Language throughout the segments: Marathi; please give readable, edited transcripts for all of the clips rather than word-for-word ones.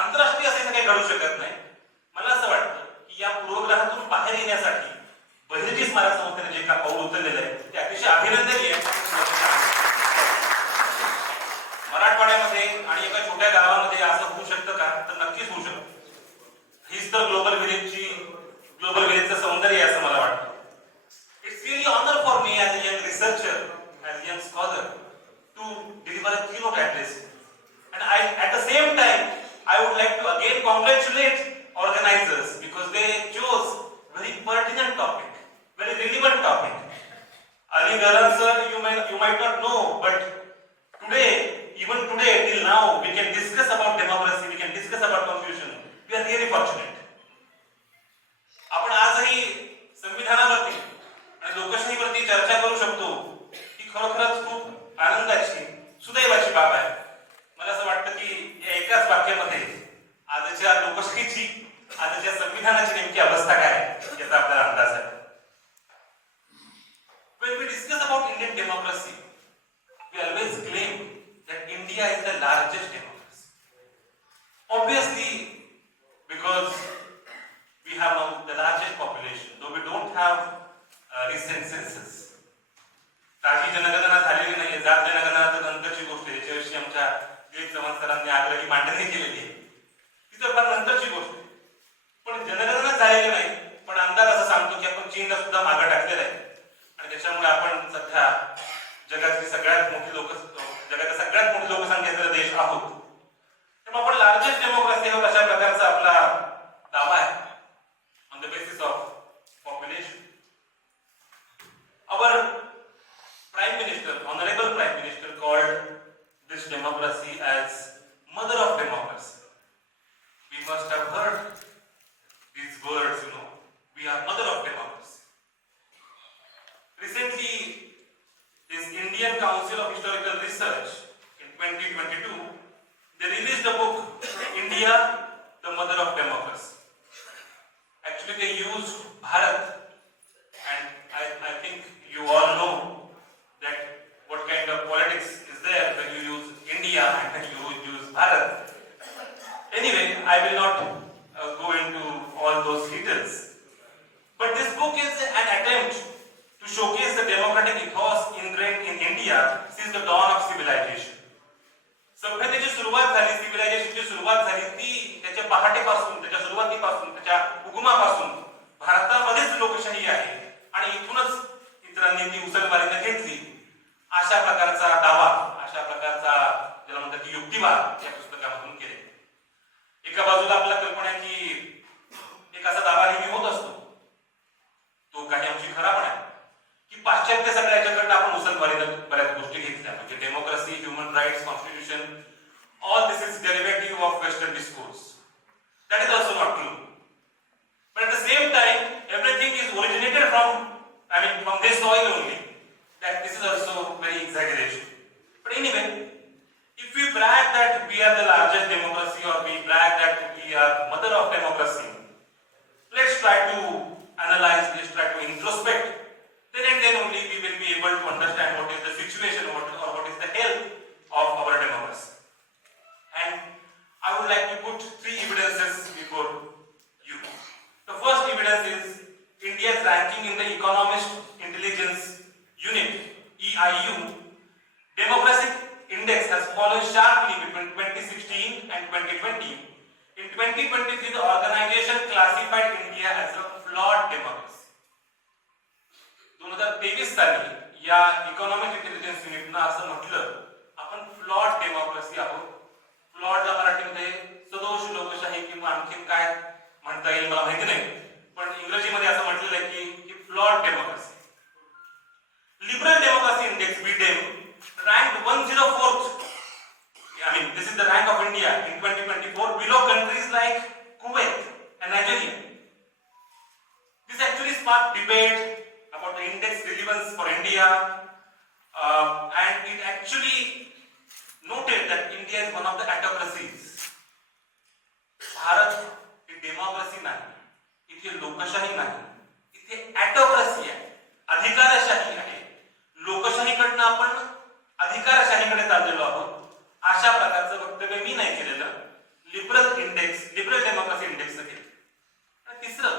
आंतरराष्ट्रीय असं काही घडू शकत नाही. मला असं वाटतं की या पूर्वग्रहातून बाहेर येण्यासाठी बहिर्जी स्मारक संस्थेने जे का पाऊल उचललेलं आहे ते अतिशय अभिनंदनीय आहे. मराठवाड्यामध्ये आणि एका छोट्या गावामध्ये असं होऊ शकतं का? तर नक्कीच होऊ शकतं. हीच तर ग्लोबल विलेजचं सौंदर्य आहे असं मला वाटतं. It's really honour for me as a young researcher, as a young scholar to deliver a keynote address. And at the same time, I would like to again congratulate organizers because they chose very pertinent topic, very relevant topic. Ali Garan sir, you might not know, but today, even today, till now, we can discuss about democracy, we can discuss about constitution. We are really fortunate. आपण आजही संविधानावरती आणि लोकशाहीवरती चर्चा करू शकतो ही खरोखरच खूप आनंदाची सुदैवाची बाब आहे. मला असं वाटतं की या एकाच वाक्यामध्ये आजच्या लोकशाहीची, आजच्या संविधानाची नेमकी अवस्था काय आहे याचा आपल्याला अंदाज आहे. When we discuss about Indian democracy, we always claim that India is the largest democracy. Obviously, because we have now the largest population, though we don't have recent census. ताजी जनगणना झालेली नाहीये, जात जनगणना तर नंतरची गोष्ट आहे, ज्याच्याविषयी आमच्या विवेक चव्हाण सरांनी आग्रही मांडणी केलेली आहे, ती तर फार नंतरची गोष्ट आहे. पण जनगणना झालेली नाही, पण अंदाज असं सांगतो की आपण चीनला सुद्धा मागे टाकलेलं आहे आणि त्याच्यामुळे आपण सध्या जगातली सगळ्यात मोठी लोकसंख्येचा देश आहोत. तेव्हा आपण लार्जेस्ट डेमोक्रेसी आहोत अशा प्रकारचा आपला दावा आहे on the basis of population. Our Prime Minister, Honorable Prime Minister, called this democracy as mother of democracy. We must have heard these words, we are mother of democracy. Recently, this Indian Council of Historical Research in 2022, they released a book, India, the Mother of Democracy. Actually, they used Bharat, and I think you all know that what kind of politics is there when you use India and when you use Bharat. Anyway, I will not go into all those details. But this book is an attempt to showcase the democratic ethos ingrained in India since the dawn of civilization. सभ्यतेची सुरुवात झाली, सिव्हिलायझेशनची सुरुवात झाली ती त्याच्या पहाटेपासून, त्याच्या सुरुवातीपासून, त्याच्या उगमापासून भारतामध्येच लोकशाही आहे आणि इथूनच इतरांनी ती उचलबारीने घेतली अशा प्रकारचा दावा, अशा प्रकारचा ज्याला म्हणतात की युक्तिवाद या पुस्तकामधून केले. एका बाजूला आपल्याला कल्पना आहे की एक असा दावा नेहमी होत असतो, तो काही अंशी खरा पण आहे, की पाश्चात्य सगळ्या याच्याकडनं आपण उचलबारीने बऱ्याच गोष्टी घेतल्या, म्हणजे democracy, human rights, constitution, all this is derivative of Western discourse. That is also not true. But at the same time, everything is originated from this soil only. That this is also very exaggeration. But anyway, if we brag that we are the largest democracy or we brag that we are mother of democracy, let's try to analyze, let's try to introspect. Then and then only we will be able to understand what is the situation or what is the health of our democracy. And I would like to put three evidences before you. The first evidence is India's ranking in the Economist Intelligence Unit, EIU. Democratic Index has fallen sharply between 2016 and 2020. In 2023, the organization classified India as a flawed democracy. 2023 साली या इकॉनॉमिक इंटेलिजन्स युनिटनं असं म्हटलं, आपण फ्लॉड डेमोक्रेसी आहोत. फ्लॉड मराठीमध्ये सदोष लोकशाही किंवा आणखीन काय म्हणता येईल मला माहिती नाही, पण इंग्रजीमध्ये असं म्हटलेलं आहे की flawed democracy. Liberal democracy index BDEM ranked 104th. I mean, this is the rank of India in 2024, below countries like Kuwait and Nigeria. This actually sparked debate about the index relevance for India, and it actually noted that India is one of the autocracies. Bharat he democracy नाही, इथे लोकशाही नाही, इथे ऑटोक्रेसी आहे, अधिकारशाही आहे. लोकशाहीकडनं आपण अधिकारशाहीकडे चाललेलो आहोत अशा प्रकारचं वक्तव्य मी नाही केलेलं. लिबरल डेमोक्रेसी इंडेक्स घेतलं. आणि तिसरं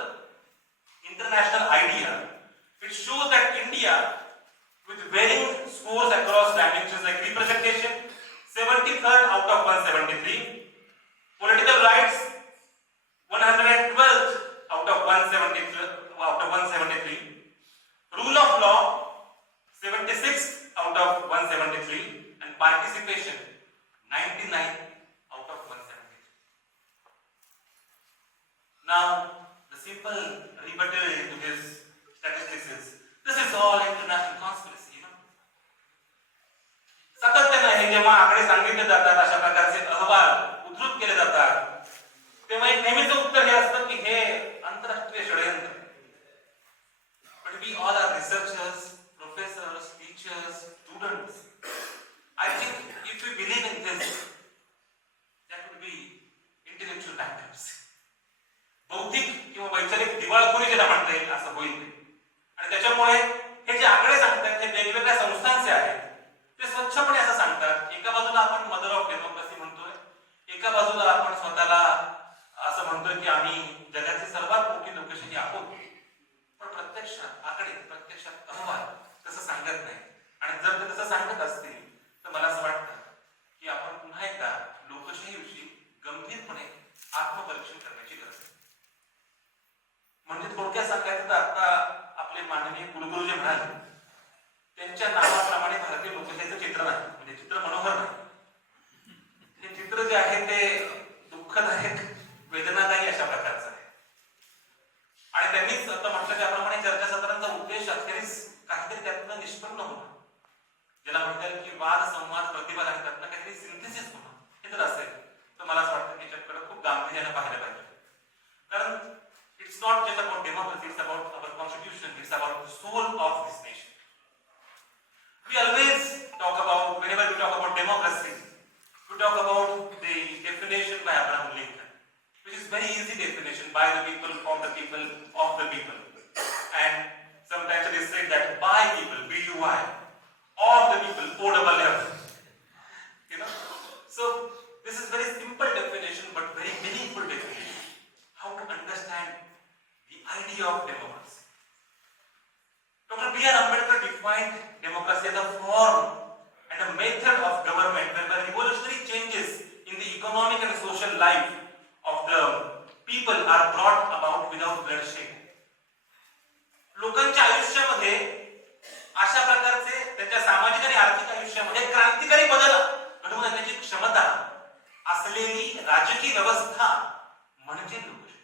international idea. It shows that India, with varying scores across dimensions like representation, 73rd out of 173, political rights, 112th out of 173, rule of law, 76th out of 173, and participation, 99 out of 173. Now, the simple rebuttal to this statistics is, this is all international conspiracy, you know. सातत्याने हे जेव्हा आकडे सांगितले जातात, अशा प्रकारचे अहवाल उद्धृत केले जातात, तेव्हा एक नेहमीचं उत्तर हे असतं की हे आंतरराष्ट्रीय षडयंत्र. But we all are researchers, professors, teachers, students. I think if we believe in this, that would be intellectual bankruptcy. बौद्धिक किंवा वैचारिक दिवाळखोरी ज्याला म्हणता येईल असं होईल. आणि त्याच्यामुळे हे जे आकडे सांगतात हे वेगवेगळ्या संस्थांचे आहेत, ते स्वच्छपणे असं सांगतात. एका बाजूला आपण मदर ऑफ डेमोक्रेसी म्हणतोय, एका बाजूला आपण स्वतःला असं म्हणतोय की आम्ही जगाची सर्वात मोठी लोकशाही आहोत. पण प्रत्यक्षात आकडे, प्रत्यक्षात अहवाल तसं सांगत नाही. आणि जर ते तसं सांगत असतील तर मला असं वाटतं की आपण पुन्हा एकदा लोकशाहीविषयी गंभीरपणे आत्मपरीक्षण करण्याची गरज आहे. म्हणजे थोडक्यात सांगायचं तर आता आपले माननीय कुलगुरू जे म्हणाले त्यांच्या नावाप्रमाणे भारतीय लोकशाहीचं चित्र नाही, म्हणजे चित्र मनोहर नाही. हे चित्र जे आहे ते दुःखदायक, वेदनादायी अशा प्रकारचं आहे. आणि त्यांनीच आता म्हटलं त्याप्रमाणे चर्चासत्रांचा उद्देश अखेरीस काहीतरी त्यातनं निष्पन्न होणं, ज्याला म्हणता येईल की वाद, संवाद, प्रतिवाद आणि त्यातनं काहीतरी सिंथेसिस होणं, हे जर असेल तर मला असं वाटतं की याच्याकडे खूप गांभीर्याने पाहायला पाहिजे. कारण it's not just about democracy, it's about our constitution, it's about the soul of this nation. We always talk about, whenever we talk about democracy, we talk about the definition by Abraham Lincoln, which is very easy definition: by the people, for the people, of the people. And sometimes it is said that by people, B-U-I, of the people, O-double-F. You know? So, this is very simple definition, but very meaningful definition. How to understand the idea of democracy. Dr. B.R. Ambedkar defined democracy as a form and a method of government whereby revolutionary changes in the economic and social life of the people are brought about without bloodshed. लोकांच्या आयुष्यामध्ये अशा प्रकारचे त्यांच्या सामाजिक आणि आर्थिक आयुष्यामध्ये क्रांतिकारी बदल घडवून आणण्याची क्षमता असलेली राजकीय व्यवस्था म्हणजे लोकशाही.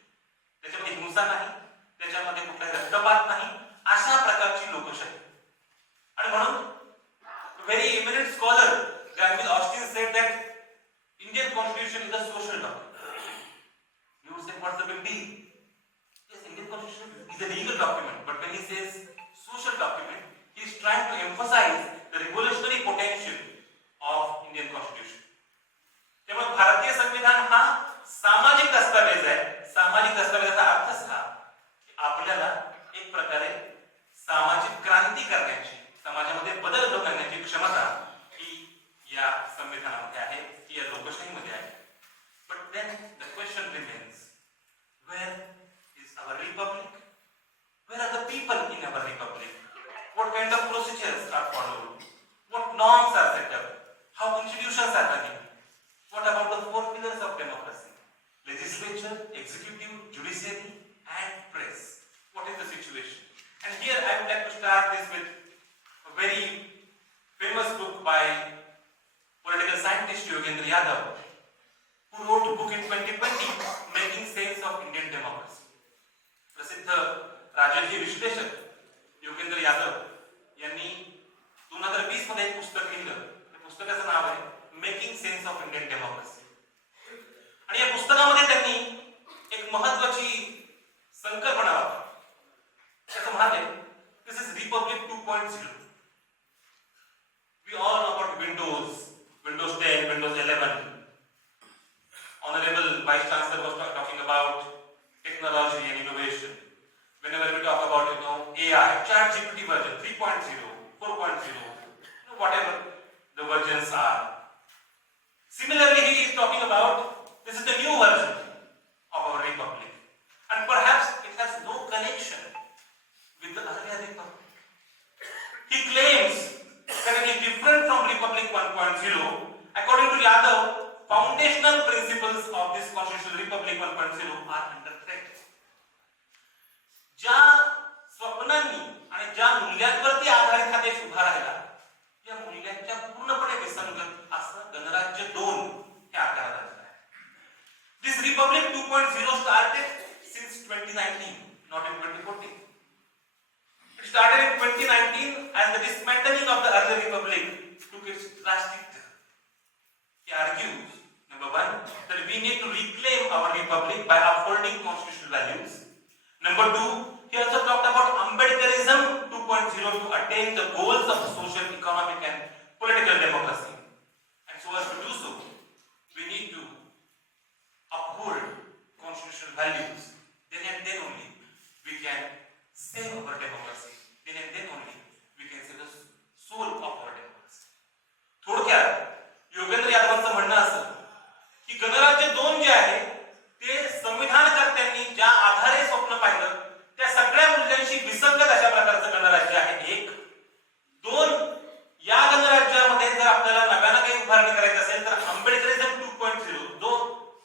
त्याच्यामध्ये हिंसा नाही, त्याच्यामध्ये कुठलाही रक्तपात नाही, अशा प्रकारची लोकशाही. आणि म्हणून very eminent scholar Granville Austin said that Indian constitution is a social document. You would say what's the big deal? Yes, Indian constitution is a legal document, but when he says social document, he is trying to emphasize the revolutionary potential of Indian constitution. त्यामुळे भारतीय संविधान हा सामाजिक दस्तावेज आहे. सामाजिक दस्तावेजाचा अर्थ असा की आपल्याला एक प्रकारे सामाजिक क्रांती करण्याची, समाजामध्ये बदल घडवून आणण्याची क्षमता ही या संविधानामध्ये आहे, ही या लोकशाहीमध्ये आहे. But then the question remains, where is our republic? Where are the people in our republic? What kind of procedures are followed? What norms are set up? How institutions are running? What about the four pillars of democracy? Legislature, executive, judiciary, and press. What is the situation? And here I would like to start this with a very famous book by political scientist Yogendra Yadav, who wrote a book in 2020, Making Sense of Indian Democracy. प्रसिद्ध राजकीय विश्लेषक योगेंद्र यादव यांनी 2020 मध्ये एक पुस्तक लिहिलं. त्या पुस्तकाचं नाव आहे making sense of Indian democracy. आणि या पुस्तकामध्ये त्यांनी एक महत्त्वाची संकल्पना वापरली. त्याचं म्हणाले, this is republic 2.0. We all know about Windows 10, Windows 11. Honorable Vice Chancellor was talking about technology and innovation. Whenever we talk about AI, ChatGPT version 3.0, 4.0, whatever the versions are. Similarly, he is talking about this is the new Constitutional Republic 1.0 are under threat. ज्या स्वप्नांनी आणि ज्या मूल्यांवरती आधारित हा देश उभा राहिला या मूल्यांच्या पूर्णपणे विसंगत असं गणराज्य 2 हे आकारात आलेलं आहे. This Republic 2.0 started since 2019, not in 2014. It started in 2019 as the dismantling of the earlier republic took its drastic turn. He argues, number one, that we need to reclaim our republic by upholding constitutional values. Number two, he also talked about Ambedkarism 2.0 to attain the goals of social, economic and political democracy. And so as to do so, we need to uphold constitutional values. Then and then only we can save our democracy. Then and then only we can save the soul of our democracy. थोडक्यात योगेंद्र यादवांचं म्हणणं असं की गणराज्य 2 जे आहे ते संविधानकर्त्यांनी ज्या आधारे स्वप्न पाहिलं त्या सगळ्या मूल्यांशी विसंगत अशा प्रकारचं गणराज्य आहे. 1 2 या गणराज्यामध्ये जर आपल्याला नव्यानं काही उभारणी करायची असेल तर आंबेडकरिझम 2.0 जो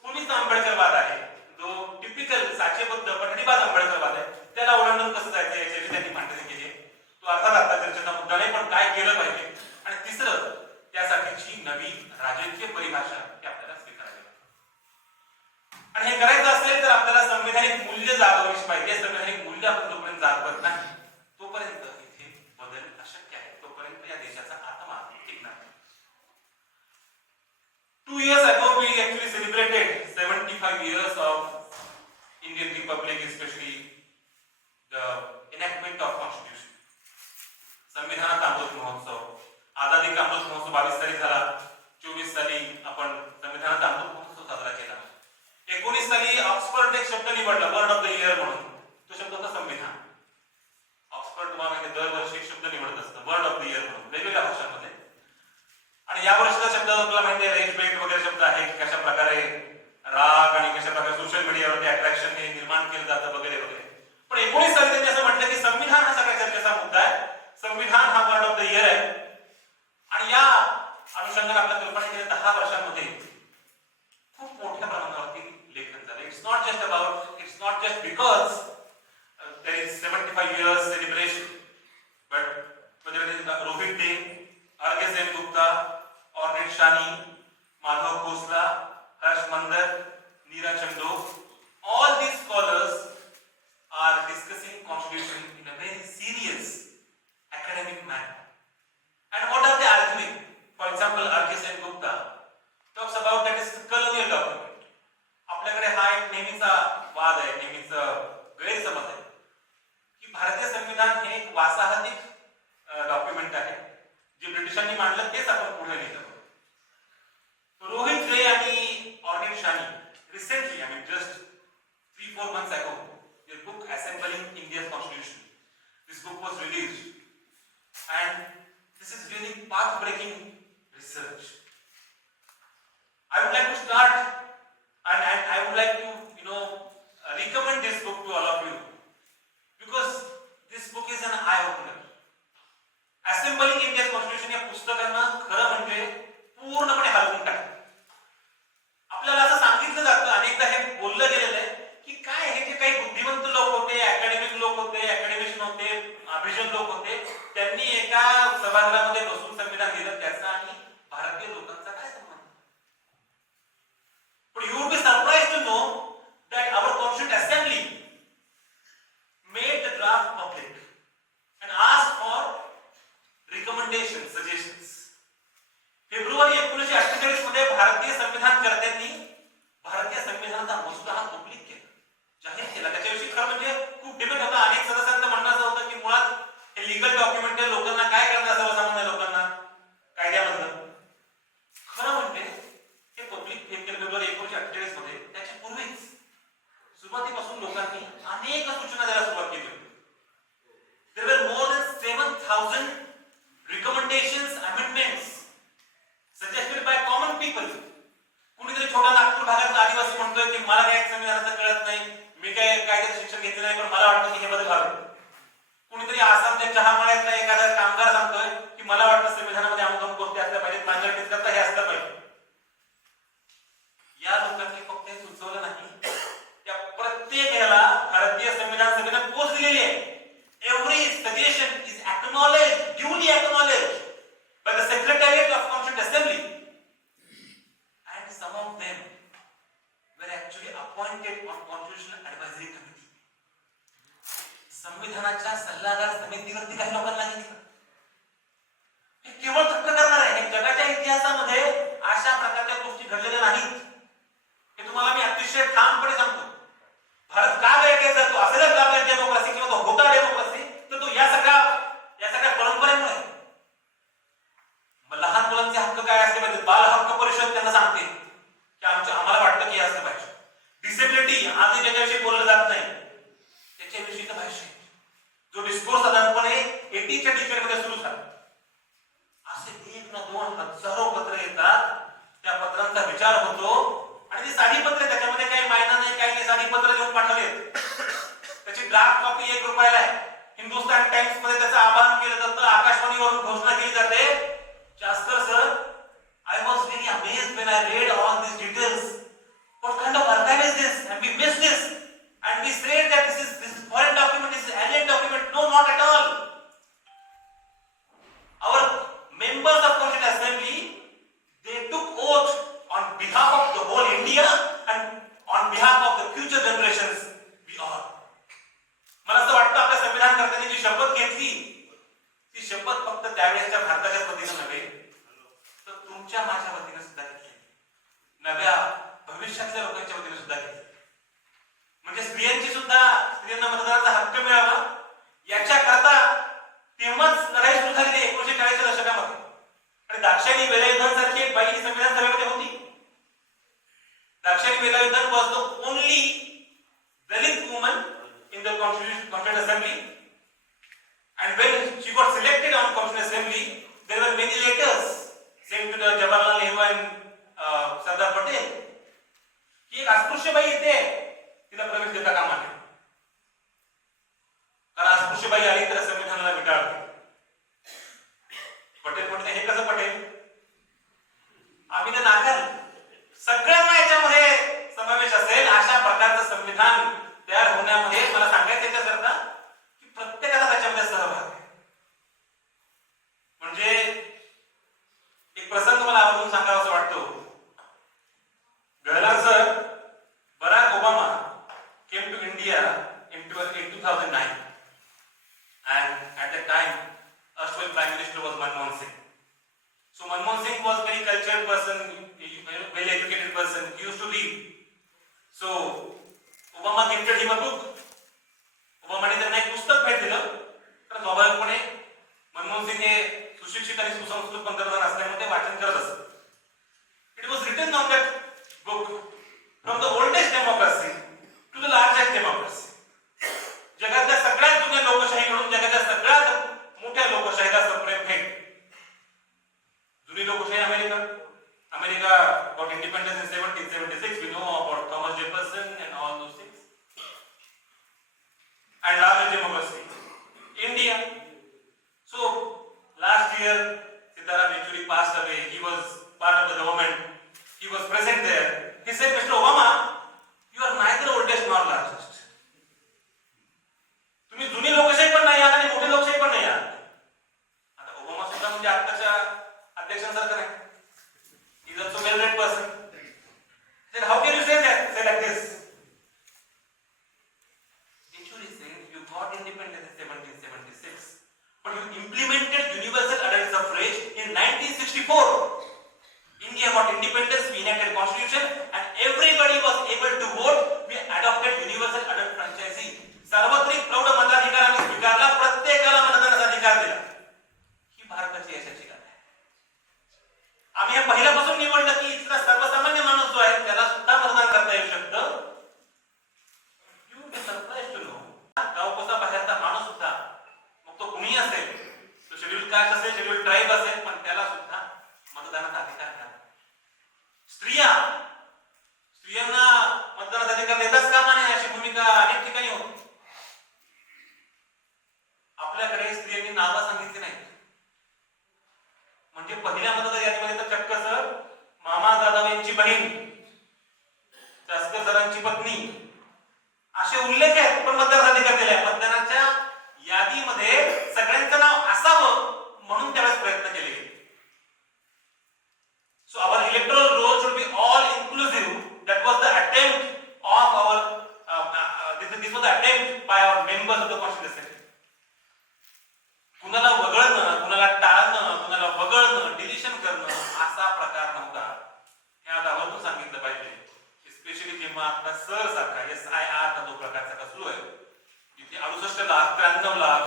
पुनीत आंबेडकरवाद आहे, जो टिपिकल साचेबद्ध पठडीबाज आंबेडकरवाद आहे, त्याला ओलांडून कसं जायचं याची त्यांनी मांडणी केली. तो अर्थात आता चर्चेचा मुद्दा नाही, पण काय केलं पाहिजे. आणि तिसरं त्यासाठीची नवी राजकीय परिभाषा ही आपल्याला स्वीकारावी लागते. आणि हे करायचं असेल तर आपल्याला संवैधानिक मूल्य जागवावीच पाहिजे. संवैधानिक मूल्य आपण जोपर्यंत जागवत नाही तोपर्यंत इथे बदल अशक्य आहे, तोपर्यंत या देशाचा आत्मा टिकणार नाही. 2 years ago we actually celebrated 75 years of Indian Republic, especially the enactment of Constitution. संविधानाचा Amrit Mahotsav, आझादी का अमृत महोत्सव 22 साली झाला. 24 साली आपण संविधानाचा अमृत महोत्सव साजरा केला. 19 साली ऑक्सफर्ड एक शब्द निवडला वर्ड ऑफ द इयर म्हणून. तो शब्द होता संविधान. ऑक्सफर्ड तुम्हाला दरवर्षी एक शब्द निवडत असतं वर्ड ऑफ द इयर म्हणून वेगवेगळ्या भाषांमध्ये. आणि या वर्षीचा शब्द आपल्याला माहिती आहे रेज बेट वगैरे शब्द आहे की कशा प्रकारे राग आणि कशा प्रकारे सोशल मीडियावरती अट्रॅक्शन हे निर्माण केलं जातं वगैरे वगैरे. पण 19 साली त्यांनी असं म्हटलं की संविधान हा सगळ्या चर्चेचा मुद्दा आहे, संविधान हा वर्ड ऑफ द इयर आहे. आणि या अनुषंगाने आपल्या कल्पना केल्या 10 वर्षांमध्ये खूप मोठ्या प्रमाणावरती लेखन झालं. It's not just because there is 75 years celebration, but whether it is Rohit De, R K. Sen Gupta, Ornit Shani, Madhav Khosla, Harsh Mander, Neera Chandok, all these scholars are discussing constitution in a very serious academic manner. And what are they arguing? For example, R.K. Sen Gupta talks about that is colonial document. आपल्याकडे हा एक नेहमीचा वाद आहे, नेहमीचा गैरसमज आहे की भारतीय संविधान हे एक वासाहतिक डॉक्युमेंट आहे जे ब्रिटिशांनी मांडलं तेच आपण पुढे नेलं. रोहित रे आणि ऑर्निट शानी recently, I mean just 3-4 months ago, their book Assembling India's Constitution. This book was released and this is really path-breaking research. I would like to start and I would like to recommend this book to all of you because this book is an eye-opener. Assembling India's Constitution या पुस्तकानं खरं म्हणजे पूर्णपणे हलवून टाकलं. आपल्याला असं सांगितलं जातं, अनेकदा हे बोललं गेलेलं आहे की काय हे जे काही बुद्धिवंत लोक होते, अकॅडमिक लोक होते, अकॅडमिशियन होते, अभिजन लोक होते, त्यांनी एका सभागृहामध्ये बसून संविधान दिलं, त्याचा आणि भारतीय लोकांचा काय संबंध. पण you would be surprised to know that our Constituent Assembly made the draft public and asked for recommendations, suggestions. February 1948 मध्ये भारतीय संविधान कर्त्यांनी भारतीय संविधानाचा मसुदा हा पब्लिक केला, जाहीर केला. त्याच्याविषयी खरं म्हणजे खूप डिबेट होता. अनेक सदस्यांचं म्हणणं असं होतं की मुळात हे लीगल डॉक्युमेंट आहे, लोकांना काय करणार, सर्वसामान्य लोकांना कायद्यामधलं. खरं म्हणजे हे पब्लिक केलं फेब्रुवारी 1948 मध्ये. त्याच्या पूर्वीच सुरुवातीपासून लोकांनी अनेक सूचना द्यायला सुरुवात केली होती. There were more than 7,000 recommendations, amendments suggested by common people. कुणीतरी छोटा नागपूर भागातला आदिवासी म्हणतोय की मला काय संविधानाचं कळत नाही, मी काय कायद्याचं शिक्षण घेतलं नाही, पण मला वाटतं की हे बदल व्हावे. कुणीतरी आसामच्या चहा मळ्यातला एखादा कामगार सांगतोय की मला वाटतं संविधानामध्ये अमुक गोष्टी असल्या पाहिजेत, मायनॉरिटीज करता हे असलं पाहिजे. या लोकांनी फक्त हे सुचवलं appointed on constitutional advisory committee. संविधानाच्या सल्लागार समितीवरती काही लोकांना लागली का? हे केवळ थक्क करणार आहे. जगाच्या इतिहासामध्ये अशा प्रकारच्या गोष्टी घडलेल्या नाहीत. हे तुम्हाला मी अतिशय ठामपणे सांगतो. भारत का गैरगैर जातो असेल आपल्या डेमोक्रेसी किंवा तो होता डेमोक्रेसी, तर तो या सगळ्या परंपरेमुळे. लहान मुलांचे हक्क काय असले पाहिजे, बाल हक्क परिषद त्यांना सांगते की आम्हाला वाटतं की असलं पाहिजे. डिसेबिलिटी आजही ज्याच्याविषयी बोललं जात नाही त्याच्याविषयी तर भाष्य, जो डिस्कोर्स साधारणपणे 80च्या डिकेडमध्ये सुरू झाला. असे 1 ना 2 हजारो पत्र येतात. त्या पत्रांचा विचार होतो आणि ती साधी पत्र, त्याच्यामध्ये काही मायना नाही, काही नाही, साधी पत्र लिहून पाठवले. त्याची ड्राफ्ट कॉपी 1 रुपयाला आहे. हिंदुस्तान टाइम्स मध्ये त्याचं आवाहन केलं जातं, आकाशवाणीवरून घोषणा केली जाते. Jaskar sir, I was very amazed when I read all these details. What kind of archive is this? And we missed this. And we said that this is foreign document, this is alien document. No, not at all. Our members of Constituent Assembly, they took oath on behalf of the whole India and on behalf of the future generations. We all. मला असं वाटतं आपल्या संविधान कर्त्यांनी जी शपथ घेतली, ती शपथ फक्त त्यावेळेच्या भारताच्या वतीने नव्हे, तर तुमच्या माझ्या वतीने सुद्धा घेतली, नव्या भविष्यातल्या लोकांच्या वतीने सुद्धा घेतली. म्हणजे स्त्रियांना मतदानाचा हक्क मिळावा याच्याकरता तेव्हाच लढाई सुरू झाली 1940च्या दशकामध्ये. आणि दाक्षायणी वेलायुधन एक बाई संविधान सभेमध्ये होती. Dakshayani Velayudhan was the only Dalit woman in the Constituent Assembly, and when she got selected on Constituent Assembly, there were many letters sent to the Jawaharlal Nehru and Sardar Patel की एक अस्पृश्य बाई येते, तिला प्रवेश देता कामा नये, कारण अस्पृश्य बाई आली तर संविधानाला विटाळते. पटेल म्हणते हे कसं पटेल, आम्ही ते नाकार. सगळ्यांना याच्यामध्ये समावेश असेल अशा प्रकारचं संविधान तयार होण्यामध्ये मला सांगायचं याच्याकरता की प्रत्येकाला त्याच्यामध्ये सहभाग आहे. म्हणजे एक प्रसंग मला आवर्जून सांगावा असं वाटतो. Gehlot sir, Barack Obama came to India in 2009, and at that time erstwhile Prime Minister was Manmohan Singh. So Manmohan Singh was very cultured person, well educated person. He used to read. So Obama gifted him a book. ओबामाने त्यांना एक पुस्तक भेट दिलं. तर स्वाभाविकपणे मनमोहन सिंग हे सुशिक्षित आणि सुसंस्कृत पंतप्रधान असल्यामुळे ते वाचन करत असत. It was written on that book from the oldest democracy to the largest democracy. जगातल्या सगळ्यात जुन्या लोकशाहीकडून जगाच्या सगळ्यात मोठ्या लोकशाहीला संप्रेम भेट. जुनी लोकशाही America got independence in 1776. We know about Thomas Jefferson and all those things. And largest democracy, India. So last year Sitaram Yechuri passed away. He was part of the government. He was present there. He said, Mr. Obama, you are neither oldest nor largest. तुम्ही जुनी लोकशाही पण नाही आहात आणि मोठी लोकशाही पण नाही आहात. आता ओबामा सुद्धा म्हणजे आताच्या अध्यक्षांसारखं नाही. He is also well read person. Then how can you say that? Say like this. Yechuri said, you got independence in 1776, but you implemented universal adult suffrage in 1964. India got independence, we enacted constitution, and everybody was able to vote. We adopted universal adult franchise. सार्वत्रिक प्रौढ मताधिकाराने स्वीकारला, प्रत्येकाला मतदानाचा अधिकार दिला. ही भारताची यशाची गाथा आहे. आम्ही हे पहिल्यापासून निवडलं की इथला सर्वसामान्य माणूस जो आहे त्याला सुद्धा मतदान करता येऊ शकतं. You be surprised to know, गावकोसा बाहेरचा माणूस सुद्धा, मग तो कुणी असेल, तो शेड्यूल कास्ट असेल, शेड्यूल ट्राइब असेल, पण त्याला सुद्धा मतदानाचा अधिकार मिळाला. स्त्रियांना मतदानाचा अधिकार देताच कामा नये अशी भूमिका अनेक ठिकाणी होती. आपल्याकडे स्त्रियांनी नावं सांगितली नाहीत. म्हणजे पहिल्या मतदार यादीमध्ये तर चक्क सर मामा जाधव यांची बहीण, जास्कर सरांची पत्नी असे उल्लेख आहेत, पण मतदानाचा अधिकार दिलाय. मतदानाच्या यादीमध्ये सगळ्यांचं नाव असावं म्हणून त्यावेळेस प्रयत्न केले गेले. So our electoral roll should be all inclusive. That was the attempt SIR सारखा, SIR तो प्रकारचा का सुरू आहे, तिथे 68 लाख 93 लाख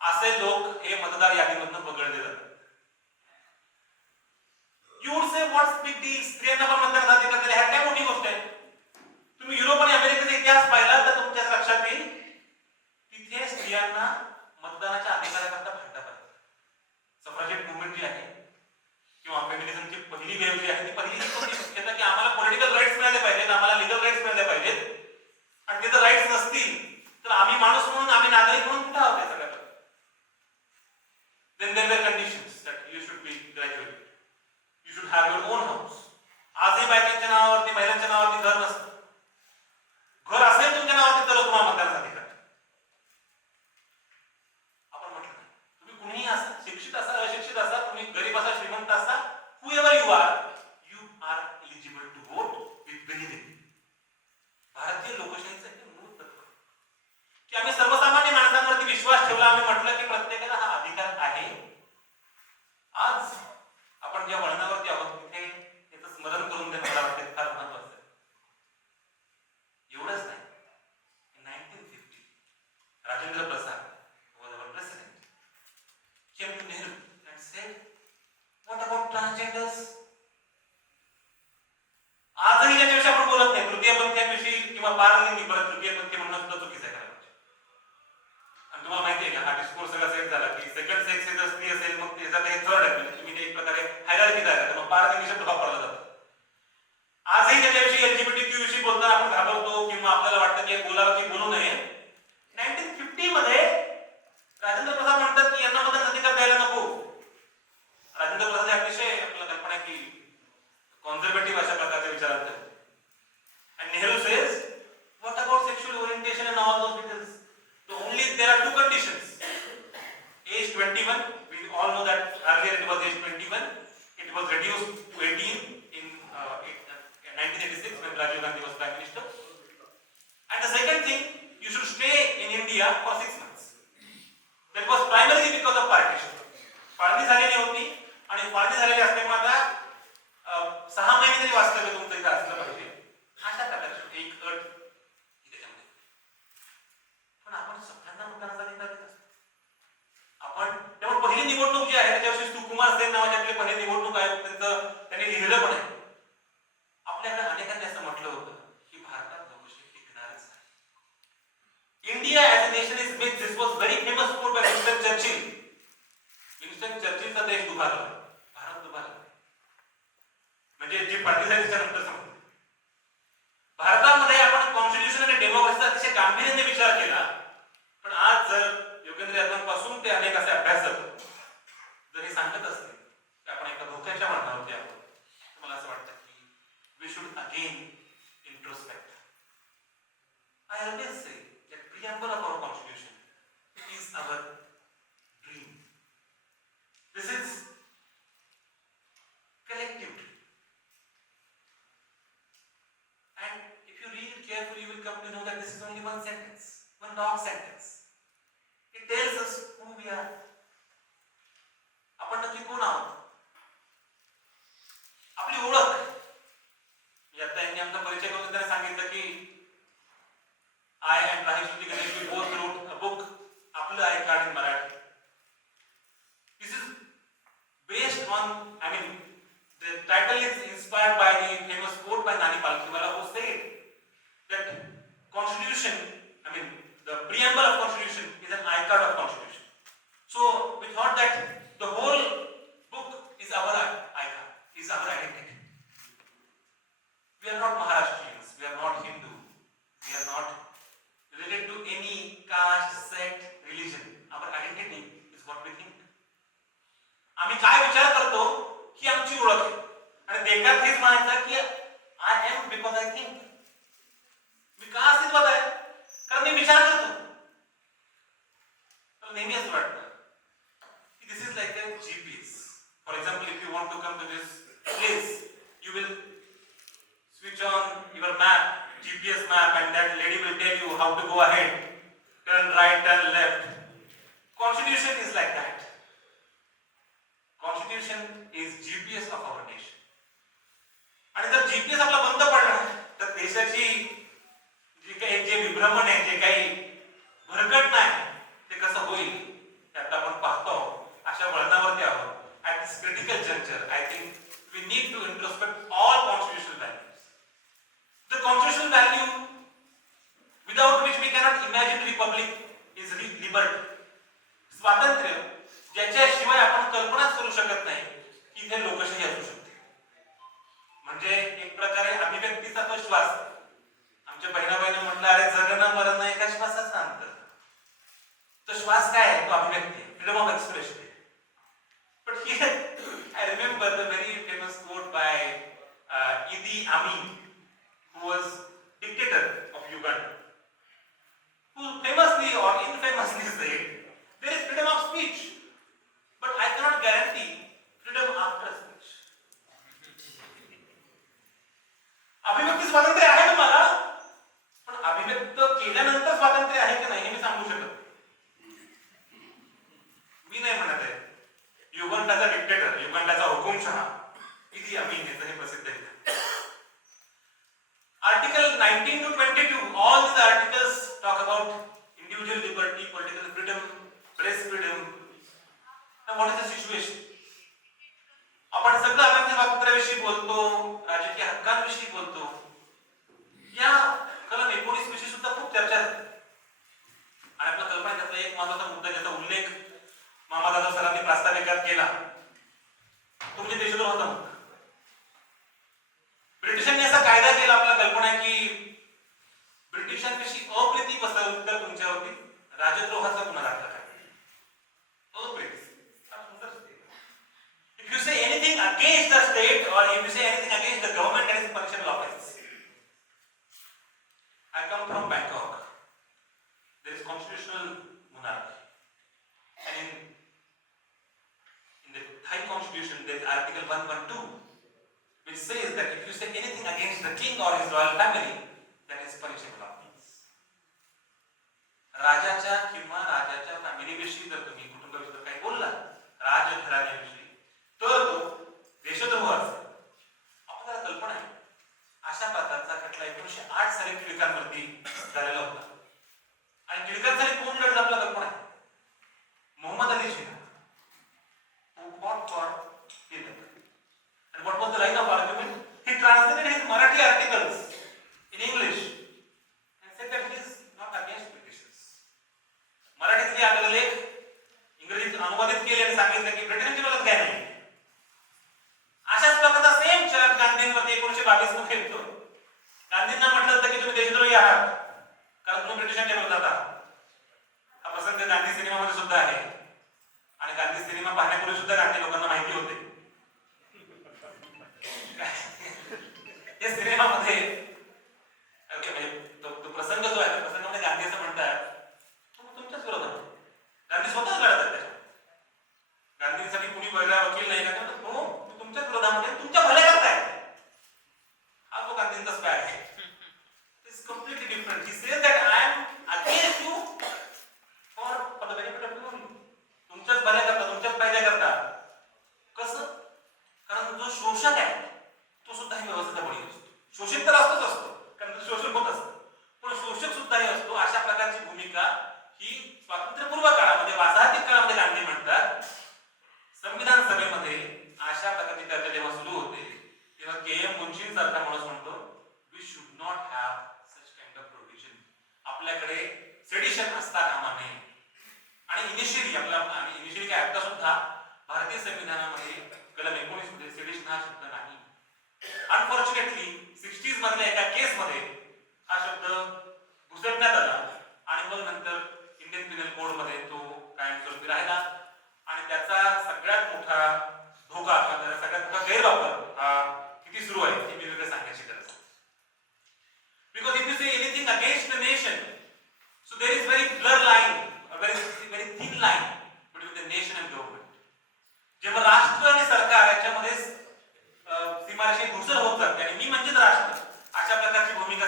असे लोक हे मतदार यादीमधून वगळले जातात. You would say what's big deal, स्त्रियांना पण मतदानाचा अधिकार दिला, ह्यात काय मोठी गोष्ट आहे. तुम्ही युरोप आणि अमेरिकेचा इतिहास पाहिला तर तुमच्या लक्षात येईल तिथे स्त्रियांना मतदानाच्या अधिकाराकरता भांडा पाहिजे. सफ्राजेट मुवमेंट जी आहे किंवा फेमिनिझमची पहिली वेव्ह जी आहे ती पहिली शक्यता की आम्हाला पॉलिटिकल राईट्स मिळाले पाहिजेत, आम्हाला लिगल राईट्स मिळाले पाहिजेत, आणि ते जर राईट्स नसतील तर आम्ही माणूस म्हणून, आम्ही नागरिक म्हणून कुठे आहोत सगळ्यात. Then there were conditions that you should be graduate, you should have your own house. आजही बायकांच्या नावावरती, महिलांच्या नावावरती घर नसतं. घर असेल तुमच्या नावावरती तर तुम्हाला मतदानाचा अधिकार. आपण म्हटलं नाही, तुम्ही कुणीही असा, शिक्षित असा, अशिक्षित असा, तुम्ही गरीब असा, श्रीमंत असा, whoever you are eligible to vote with benefit. भारतीय लोकशाहीचं हे मूळ तत्व की आम्ही सर्वसामान्य माणसांवरती विश्वास ठेवला, आम्ही म्हटलं की प्रत्येकाला हा अधिकार आहे. आज आपण ज्या वळणावरती आहोत तिथे याचं स्मरण करून देणं मला वाटते फार महत्वाचं आहे. एवढंच नाही, in 1950 Rajendra Prasad was our president, came to Nehru and said, what about transgenders? आजही याच्याविषयी आपण बोलत नाही. तृतीयपंथीयांविषयी किंवा पारलिंगी, परत तृतीयपंथी म्हणणं सुद्धा चुकीचं आहे. आणि तुम्हाला माहिती आहे का, हा डिस्कोर्स सगळा सेट झाला की सेकंड सेक्स जर स्त्री असेल मग त्याचा काही थर्ड आहे, म्हणजे तुम्ही ते एक प्रकारे हायरार्की द्यायला, मग पारलिंगी शब्द वापरला जातो. आजही त्याच्याविषयी LGBTQ विषयी बोलताना आपण घाबरतो किंवा आपल्याला वाटतं की बोलावं की बोलू नये. 1950 मध्ये राजेंद्र प्रसाद म्हणतात की यांना मतदान अधिकार द्यायला नको. राजेंद्र प्रसाद हे अतिशय आपल्याला कल्पना की कॉन्झर्वेटिव्ह अशा प्रकारच्या विचारांचे. And Nehru says, what about sexual orientation and all those details? There are two conditions. Age 21, we all know that earlier it was age 21. It was reduced to 18 in 1986 when Rajiv Gandhi was Prime Minister. And the second thing, you should stay in India for 6 months. That was primarily because of partition. फाळणी झालेली होती आणि फाळणी झालेली असल्यामुळे आता 6 महिने तरी वास्तव्य तुमचं इथे असलं पाहिजे, अशा प्रकारची एक अट त्याच्यामध्ये. पण आपण सगळ्यांना मतदानाचा अधिकार देत असतो. आपण त्यामुळे पहिली निवडणूक जी आहे त्याच्याविषयी सुकुमार सेन नावाचे आपले पहिले निवडणूक आयोग त्यांनी लिहिलं पण आहे. आपल्याकडे अनेकांनी असं म्हटलं होतं की भारतात लोकशाही टिकणारच आहे. India as a nation is made, this was very famous quote by Winston Churchill. Winston चर्चिलचा देश दुभारला, भारत दुभारला, म्हणजे जी फाळणी झाली त्यानंतर सांगतो. भारतामध्ये आपण कॉन्स्टिट्यूशन आणि डेमोक्रेसीचा अतिशय गांभीर्याने विचार केला. पण आज जर योगेंद्र यादवांपासून ते अनेक असे अभ्यासक जर हे सांगत असतील की आपण एका धोक्याच्या मार्गावरती आहोत, मला असं वाटतं की we should again introspect. I always say that preamble of our constitution is our dream. This is collective dream. And if you read it carefully, you will come to know that this is only one sentence, one long sentence. It tells us who we are. आपण नक्की कोण आहोत, आपली ओळख. आता यांनी आमचा परिचय करून त्यांनी सांगितलं की I and Rahishruti Ganesh, we both wrote a book, आपलं आहे card in Marathi. This is based on, I mean, the title is inspired by the famous quote by Nani Palkhiwala, who said that constitution, I mean, the preamble of constitution is an icon of constitution. So we thought that the whole book is our icon, is our identity. We are not Maharashtrians, we are not Hindu, we are not related to any caste, sect, religion. Our identity is what we think. आम्ही काय विचार करतो ही आमची ओळख आहे. आणि देखात हेच म्हणायचं की I am because I think. मी का अस्तित्वात आहे, कारण मी विचार करतो. तर नेहमी असं वाटतं की this is like a GPS. For example, if you want to come to this place, you will switch on your map, GPS map, and that lady will tell you how to go ahead, turn right, turn left. Constitution is like that. Constitution is GPS of our nation. आणि जर GPS आपला बंद पडला तर देश देशाची जे विभ्रमण आहे, जे काही भरकटणं आहे, ते कसं होईल त्यात आपण पाहतो. अशा वळणावरती आहोत. At this critical juncture, I think we need to introspect all constitutional values. The constitutional value without which we cannot imagine republic is liberty. स्वातंत्र्य ज्याच्याशिवाय आपण कल्पनाच करू शकत नाही की इथे लोकशाही असू शकते. म्हणजे एक प्रकारे अभिव्यक्तीचा तो श्वास. आमच्या बहिणाबाईने म्हटलं, अरे जगणं मरणं एका श्वासाचं अंतर. तो श्वास काय आहे? तो अभिव्यक्ती, freedom of expression. But here I remember the very famous quote by Idi Amin, who was dictator of Uganda, who famously or infamously said, there is freedom of speech, but I cannot guarantee freedom after speech. अभिव्यक्ती स्वातंत्र्य आहे तुम्हाला, पण अभिव्यक्त केल्यानंतर स्वातंत्र्य आहे की नाही हे मी सांगू शकत. मी नाही म्हणत आहे. युगांडाचा डिक्टेटर, युगांडाचा हुकुमशहा इदी अमीन याचं हे प्रसिद्ध आहे. Article 19 to 22, all these articles talk about individual liberty, political freedom, press freedom. Now what is the situation? आपण सगळं अभिव्यक्ती स्वातंत्र्याविषयी बोलतो, राजकीय हक्कांविषयी बोलतो. या कलम 19 विषयी सुद्धा खूप चर्चा झाली. आणि आपल्या कल्पना त्याचा एक महत्त्वाचा मुद्दा ज्याचा उल्लेख मामादादा सरांनी प्रास्ताविकात केला, तो म्हणजे देशद्रोह होता मुद्दा. ब्रिटिशांनी असा कायदा केला, आपल्याला कल्पना आहे की ब्रिटिशांविषयी अप्रिती पसरवली तर तुमच्यावरती राजद्रोहाचा गुन्हा दाखल करा. अप्रिती. If you say anything against the state or if you say anything against the government, that is punishable offense. I come from Bangkok. There is constitutional monarchy. And in the Thai constitution, there is Article 112, which says that if you say anything against the king or his royal family, that is punishable offense. राजाच्या किंवा राजाच्या फॅमिलीविषयी जर तुम्ही कुटुंबाविषयी काही बोलला, राजघराण्याविषयी, तर तो देशद्रोह असेल. आपल्याला कल्पना आहे अशा प्रकारचा खटला 1908 साली टिळकांवरती झालेला होता. आणि टिळकांसाठी कोण लढलं आपल्याला कल्पना आहे? मोहम्मद अली जिना, who fought for freedom. And what was the line of argument? He translated his Marathi articles in English and said that he is not against Britishers. मराठीतले आपल्याला लेख इंग्रजीत अनुवादित केले आणि सांगितलं की ब्रिटनची गरज काय नाही. अशाच प्रकारचा सेम चार्ज गांधींवरती 1922 मध्ये येतो. गांधींना म्हटलं होतं की तुम्ही देशद्रोही आहात कारण तुम्ही ब्रिटिशांच्या विरोधात आहात. हा प्रसंग गांधी सिनेमामध्ये सुद्धा आहे. आणि गांधी सिनेमा पाहण्यापूर्वी सुद्धा गांधी लोकांना माहिती होते. या सिनेमामध्ये तो प्रसंग जो आहे, प्रसंगामध्ये गांधी असं म्हणतात, तुमच्याच विरोधात. गांधी स्वतः लढतात त्याच्यात. गांधींसाठी कुणी वेगळा वकील नाही का? हो, तुमच्याच विरोधामध्ये तुमच्या भल्या करताय. हा तो गांधींचा स्पॅक आहे. It's completely different. He says that I am against you for the benefit of you. तुमच्याच भल्या करता, तुमच्याच फायद्या करता. कसं? कारण जो शोषक आहे तो सुद्धा ही व्यवस्थेचा बळी असतो. शोषित तर असतो, कारण तो शोषण होत असतं, पण शोषक सुद्धाही असतो. अशा प्रकारची भूमिका ही स्वातंत्र्यपूर्व काळामध्ये, वासाहतिक काळामध्ये गांधी म्हणतात. संविधान सभेमध्ये अशा प्रकारची चर्चा जेव्हा सुरू होते तेव्हा के.एम. मुन्शी सारखा माणूस म्हणतो, we should not have such kind of provision. आपल्याकडे सेडिशन असता कामा नये. आणि इनिशियली काय आता सुद्धा भारतीय संविधानामध्ये कलम 19 मध्ये सेडिशन हा शब्द नाही. अनफॉर्च्युनेटली 60s मधल्या एका केसमध्ये हा शब्द घुसटण्यात आला आणि मग नंतर इंडियन पिनल कोड मध्ये तो कायमस्वरूपी राहिला. आणि त्याचा सगळ्यात मोठा धोका किंवा सगळ्यात मोठा गैरवापर हा किती सुरू आहे हे वेगवेगळं सांगण्याची गरज आहे. Because if you say anything against the nation, so there is very blur line, a very thin line between the nation and government. जेव्हा राष्ट्र आणि सरकार याच्यामध्ये सीमारेषा धूसर होत जाते आणि मी म्हणजेच राष्ट्र अशा प्रकारची भूमिका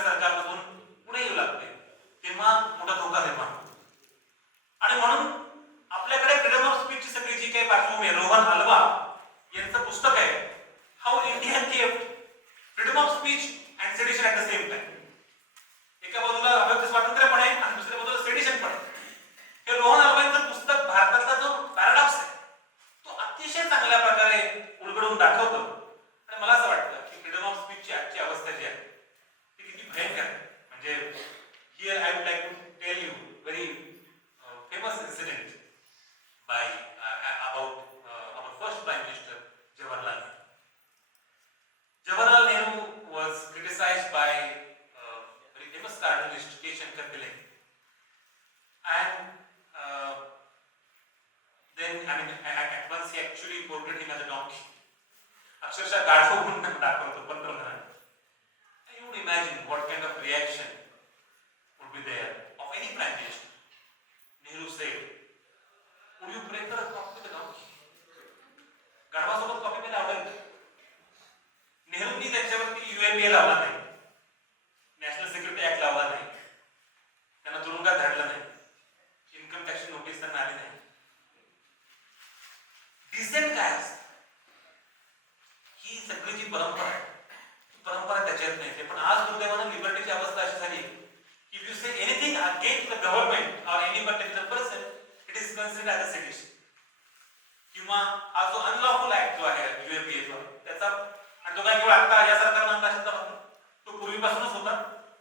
अक्षरशः गाढव म्हणून दाखवतो पंतप्रधान. You would imagine what kind of reaction would be there of any prime minister. Nehru said, would you pray for a coffee with the donkey? गाढवासोबत कॉफी प्यायला आवडेल का? नेहरूंनी त्यांच्यावरती UAPA लावला नाही, नॅशनल सिक्युरिटी ऍक्ट लावला नाही, त्यांना तुरुंगात धाडलं नाही, इन्कम टॅक्सची नोटीस त्यांना आली नाही. डिसेंट काय असतं ही सगळी जी परंपरा आहे, परंपरा त्याच्यात नाही. पण आज दुर्दैवानं लिबर्टीची अवस्था अशी झाली की if you say anything against the government or any particular person it is considered as a sedition. किंवा हा जो अनलॉफुल ऍक्ट जो आहे UAPA त्याचा, आणि तो काय केवळ आता या सरकारनं आणला असेल तर तो पूर्वीपासूनच होता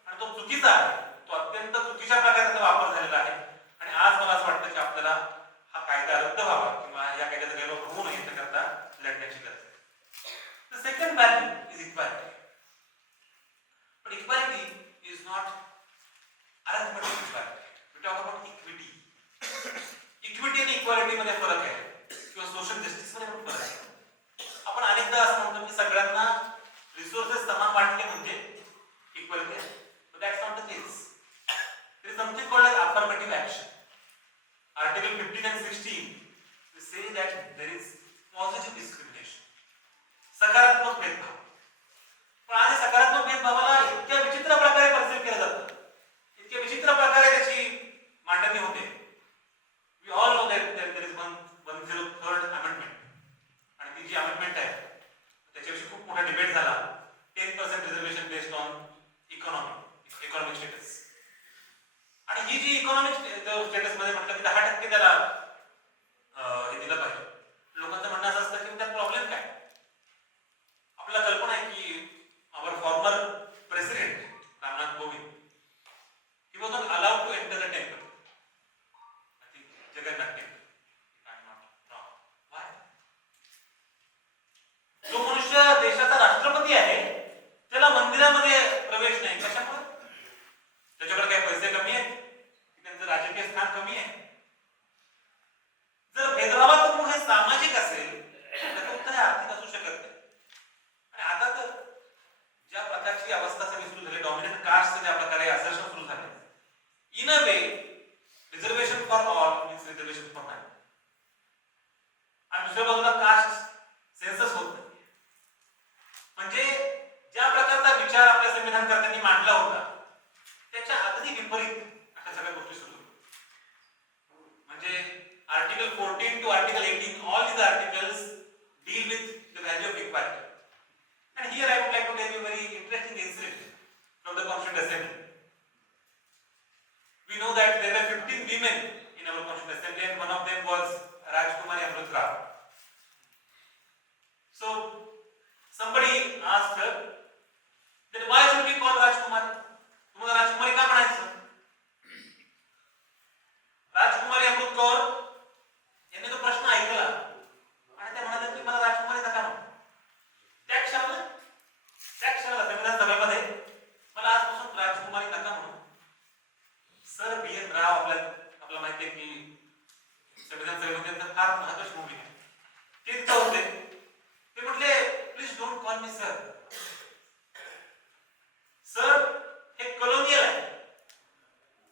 आणि तो चुकीचा आहे, तो अत्यंत चुकीच्या प्रकारे त्याचा वापर झालेला आहे. आणि आज मला असं वाटतं की आपल्याला हा कायदा रद्द व्हावा किंवा या कायद्याचा गैरवापर होऊ नये याकरता लढण्याची गरज आहे. The second value is equality. But equality is not arithmetic equality. We talk about equity. Equity आणि equality मध्ये फरक आहे किंवा सोशल जस्टिस मध्ये पण फरक आहे. आपण अनेकदा असं म्हणतो की सगळ्यांना रिसोर्सेस समान वाटले म्हणजे इक्वालिटी आहे. But that's not the case. There is something called as affirmative action. Article 15 and 16 they say that there is positive discrimination. सकारात्मक भेदभाव. पण आज सकारात्मक भेदभावाला इतक्या विचित्र प्रकारे परसीव्ह केलं जातं, इतक्या विचित्र प्रकारे त्याची मांडणी होते. We all know that there is 103rd amendment, आणि ती जी अमेंडमेंट आहे त्याच्याविषयी खूप मोठा डिबेट झाला. 10% reservation based on economic status. आणि ही जी इकॉनॉमिक स्टेटस मध्ये म्हटलं की 10% त्याला हे दिलं पाहिजे. लोकांचं म्हणणं असं असतं की त्यात प्रॉब्लेम काय? आपल्याला कल्पना आहे की our former president Ramnath Kovind he was not allowed to enter the temple. I think Jagannath temple. I'm not wrong. Why? जो मनुष्य देशाचा राष्ट्रपती आहे त्याला मंदिरामध्ये प्रवेश नाही. कशामुळे? त्याच्याकडे काय पैसे कमी आहेत, त्यांचं राजकीय स्थान कमी आहे? जर भेदभावाचं मूळ हे सामाजिक असेल तर उत्तर हे आर्थिक असू शकत नाही. आणि आता तर ज्या प्रकारची अवस्था सगळी सुरू झाली, डॉमिनंट कास्ट ज्या प्रकारे असर्शन सुरू झाले, in a way reservation for all means reservation for nine. आणि दुसऱ्या बाजूला कास्ट सेन्सस होत नाही. म्हणजे ज्या प्रकारचा विचार आपल्या संविधानकर्त्यांनी मांडला होता त्याच्या अगदी विपरीत अशा सगळ्या गोष्टी सुरू होतात. म्हणजे article 14 to article 18 all these articles deal with the value of equality. And here I would like to tell you a very interesting incident from the Constituent Assembly. We know that there were 15 women in our Constituent Assembly and one of them was Rajkumari Amrut Rao. So somebody asked her that why should we call Rajkumari? तुम्हाला राजकुमारी का म्हणायचं? राजकुमारी अमृत कौर यांनी तो प्रश्न ऐकला आणि त्या म्हणाल्या की मला राजकुमारी नका म्हणू. त्या क्षणाला संविधान सभेमध्ये मला आजपासून राजकुमारी नका म्हणू. सर BN राव आपल्याला माहिती आहे की संविधान सभेमध्ये फार महत्त्वाची भूमिका आहे. ते तिथं होते. ते म्हटले please don't call me sir. Sir हे कॉलोनियल आहे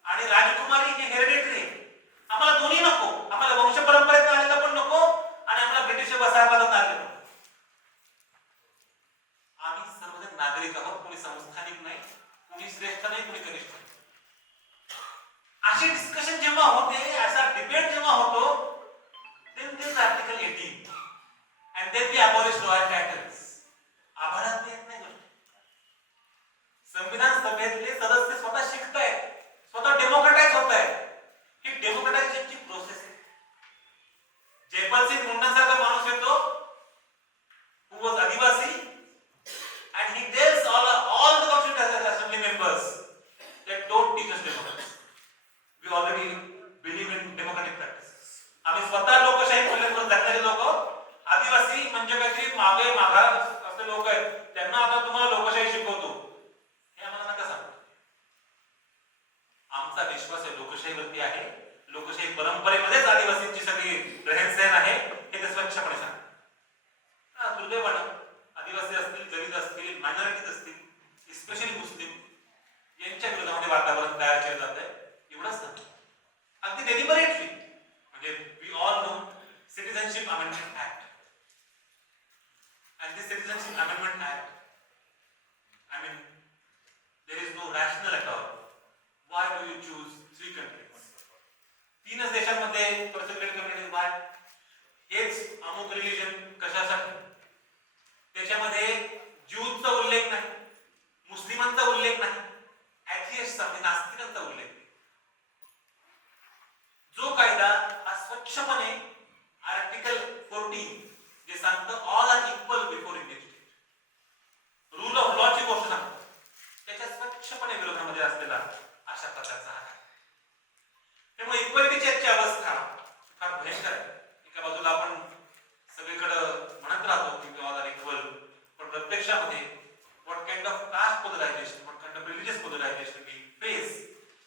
आणि राजकुमारी हे हेरिडिटरी आहे. आम्हाला दोन्ही नको. आम्हाला वंश परंपरेत आलेलं पण नको आणि आम्हाला ब्रिटिश वसाहतवादात आलेलं नको. आम्ही सर्वजण नागरिक आहोत, कोणी संस्थानिक नाही, कोणी श्रेष्ठ नाही, कोणी कनिष्ठ नाही. अशी डिस्कशन जेव्हा होते, असा डिबेट जेव्हा होतो, then there is article 18 and then we abolish royal titles. आभारात येत नाही गोष्ट. संविधान सभेतले सदस्य स्वतः शिकतायत, स्वतः डेमोक्रेटाइज होत आहेत. ही डेमोक्रेटायझेशनची प्रोसेस आहे. जयपाल सिंग मुंडा सारखा माणूस येतो who was आदिवासी and he tells all the Constituent Assembly members that don't teach us democracy. We already believe in democratic practices. आम्ही स्वतः लोकशाही मूल्यांवर जगणारे लोक, आदिवासी म्हणजे काहीतरी मागास असे लोक आहेत, त्यांना आता तुम्हाला लोकशाही शिकवतो हे आम्हाला नका सांगू. आमचा विश्वास आहे लोकशाहीवरती आहे. लोकशाही परंपरेमध्येच आदिवासींची सगळी रहनसहन आहे हे ते स्वच्छपणे सांगतात. दुर्दैवानं स्पेशली मुस्लिम यांच्या विरोधामध्ये वातावरण तयार केलं जात आहे. एवढंच नाही, अगदी डेलिबरेटली, म्हणजे we all know citizenship amendment act, and this citizenship amendment act, I mean, there is no rational at all. Why do you choose 3 countries? 3च देशांमध्ये पर्सेंटेज कम्युनिटी. वाय? हेच अमुक रिलीजन कशासाठी? त्याच्यामध्ये ज्यूजचा उल्लेख नाही, मुस्लिमांचा उल्लेख नाही, ॲथियस्टचा म्हणजे नास्तिकांचा उल्लेख. जो कायदा हा स्वच्छपणे आर्टिकल 14 जे सांगतं all are equal before Indian state, rule of लॉची गोष्ट सांगतं, त्याच्या स्वच्छपणे विरोधामध्ये असलेला अशा प्रकारचा आहे. त्यामुळे इक्वलिटीची आजची अवस्था फार भयंकर आहे. एका बाजूला आपण सगळीकडे म्हणत राहतो की ऑल आर इक्वल, पण प्रत्यक्षामध्ये what kind of caste polarisation, what kind of religious polarisation we face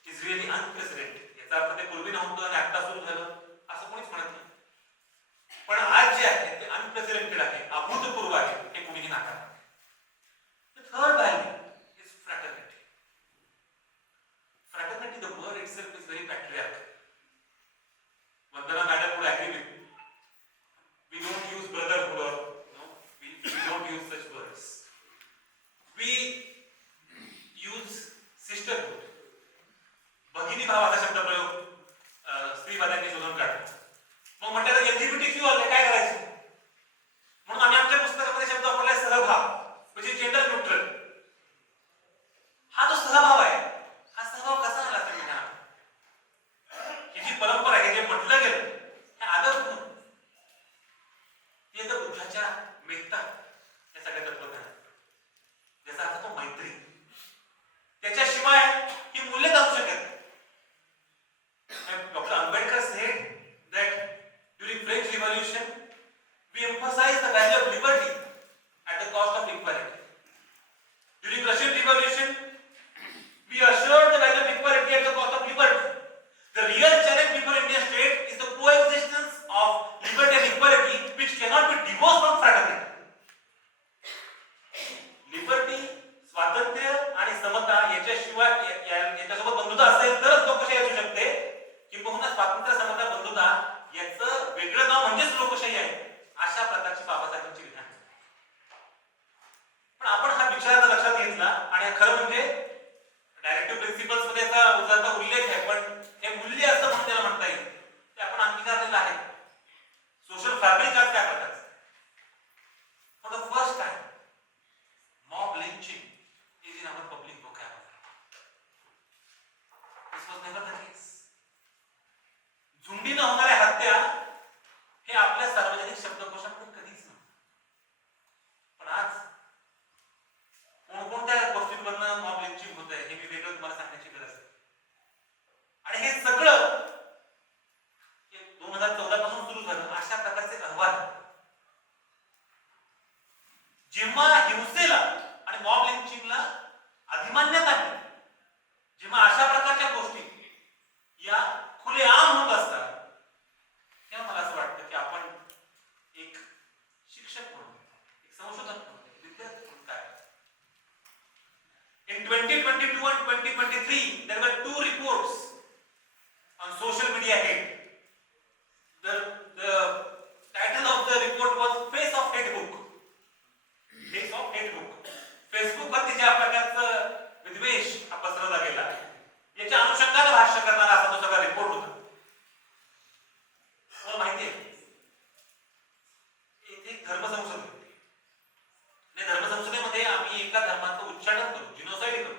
is really unprecedented. याचा अर्थ ते पूर्वी नव्हतं आणि आता सुरू झालं असं कोणीच म्हणत नाही. पण आज जे आहे ते अनप्रेसिडेंटेड आहे, अभूतपूर्व आहे, हे कोणीही नाकारत. The third value is fraternity. Fraternity, the word itself is very patriarchal. Vandana madam would agree with me. We don't use brotherhood or we don't use such words. We use sisterhood. भगिनी भावाचा शब्द प्रयोग स्त्रीवाद्यांनी शोधून काढला. मग म्हटलं एलजीबीटीक्यू आले काय करायचं, म्हणून आम्ही आमच्या पुस्तकामध्ये शब्द वापरलाय सहभाव, म्हणजे जेंडर न्यूट्रल. हा जो सहभाव आहे, हा सहभाव कसा आला संविधानात? ही जी परंपरा आहे, जे म्हटलं गेलं हे आदर म्हणून, ते तर बुद्धाच्या मेत्ता या सगळ्या तत्वज्ञान, ज्याचा अर्थ तो मैत्री. त्याच्याशिवाय ही मूल्य जाऊ शकत नाही. Doctor Ambedkar said that during French Revolution we emphasized the value of liberty at the cost of equality. During Russian Revolution we assured the value of equality at the cost of liberty. The real challenge before Indian state is the coexistence of liberty and equality, which cannot be divorced from fraternity. Liberty, स्वातंत्र्य आणि समता याच्याशिवाय याच्यासोबत बंधुता असेल तरच लोकशाही असू शकते. किंबहुना स्वातंत्र्य, समता, बंधुता याचं वेगळं नाव म्हणजेच लोकशाही आहे, अशा प्रकारची बाबासाहेबांची विधान. पण आपण हा विचार लक्षात घेतला आणि खरं म्हणजे डायरेक्टिव्ह प्रिन्सिपल्स मध्ये याचा उदाहरणार्थ उल्लेख आहे, पण हे मूल्य असं म्हणून त्याला म्हणता येईल ते आपण अंगीकारलेलं आहे. सोशल फॅब्रिक आज काय प्रकारचं? For the first time mob lynching is in our public vocabulary. This was never the case. झुंडीनं होणाऱ्या हत्या हे आपल्या सार्वजनिक शब्दकोशामध्ये कधीच नव्हतं. पण आज कोणकोणत्या गोष्टींवरनं मॉब लिंचिंग होत आहे हे मी वेगळं तुम्हाला सांगण्याची गरज आहे. आणि हे सगळं 2014 पासून सुरू झालं. अशा प्रकारचे अहवाल जेव्हा हिंसेला आणि मॉब लिंचिंगला अधिमान्यता आहे, जेव्हा अशा प्रकारच्या गोष्टी या खुलेआम होत असतात, तेव्हा मला असं वाटतं की आपण एक शिक्षक म्हणून, एक संशोधक म्हणून, एक विद्यार्थी म्हणून काय. In 2022 and 2023 there were 2 reports on social media hate. The title of the report was Face of Hate Book. Face of Hate Book. Facebook वरती ज्या प्रकारचं विद्वेष हा पसरवला गेला याच्या अनुषंगाने भाष्य करणारा असा तो सगळा रिपोर्ट होता. मला माहिती आहे इथे धर्मसंसद होती. धर्मसंसदेमध्ये आम्ही एका धर्माचं उच्चाटन करू, जिनोसाइड करू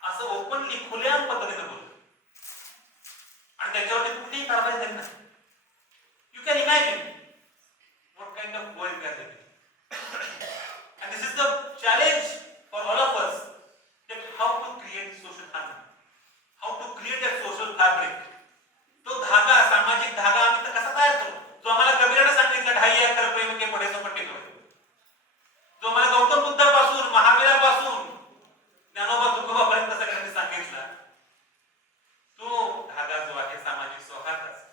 असं ओपनली खुलेआम पद्धतीने बोलतो आणि त्याच्यावरती कुठलीही कारवाई झाली नाही. You can imagine what kind of world we are living. And this is the challenge for all of us, that how to create social harmony, how to create a social fabric. तो धागा, सामाजिक धागा आम्ही तर कसा तयार करू, जो आम्हाला कबीराने सांगितलं ढाई अक्षर प्रेम के पढे सो पट्टी करू, जो आम्हाला गौतम बुद्धापासून महावीरापासून ज्ञानोबा तुकोबापर्यंत सगळ्यांनी सांगितलं, तो धागा जो आहे सामाजिक सौहार्दाचा,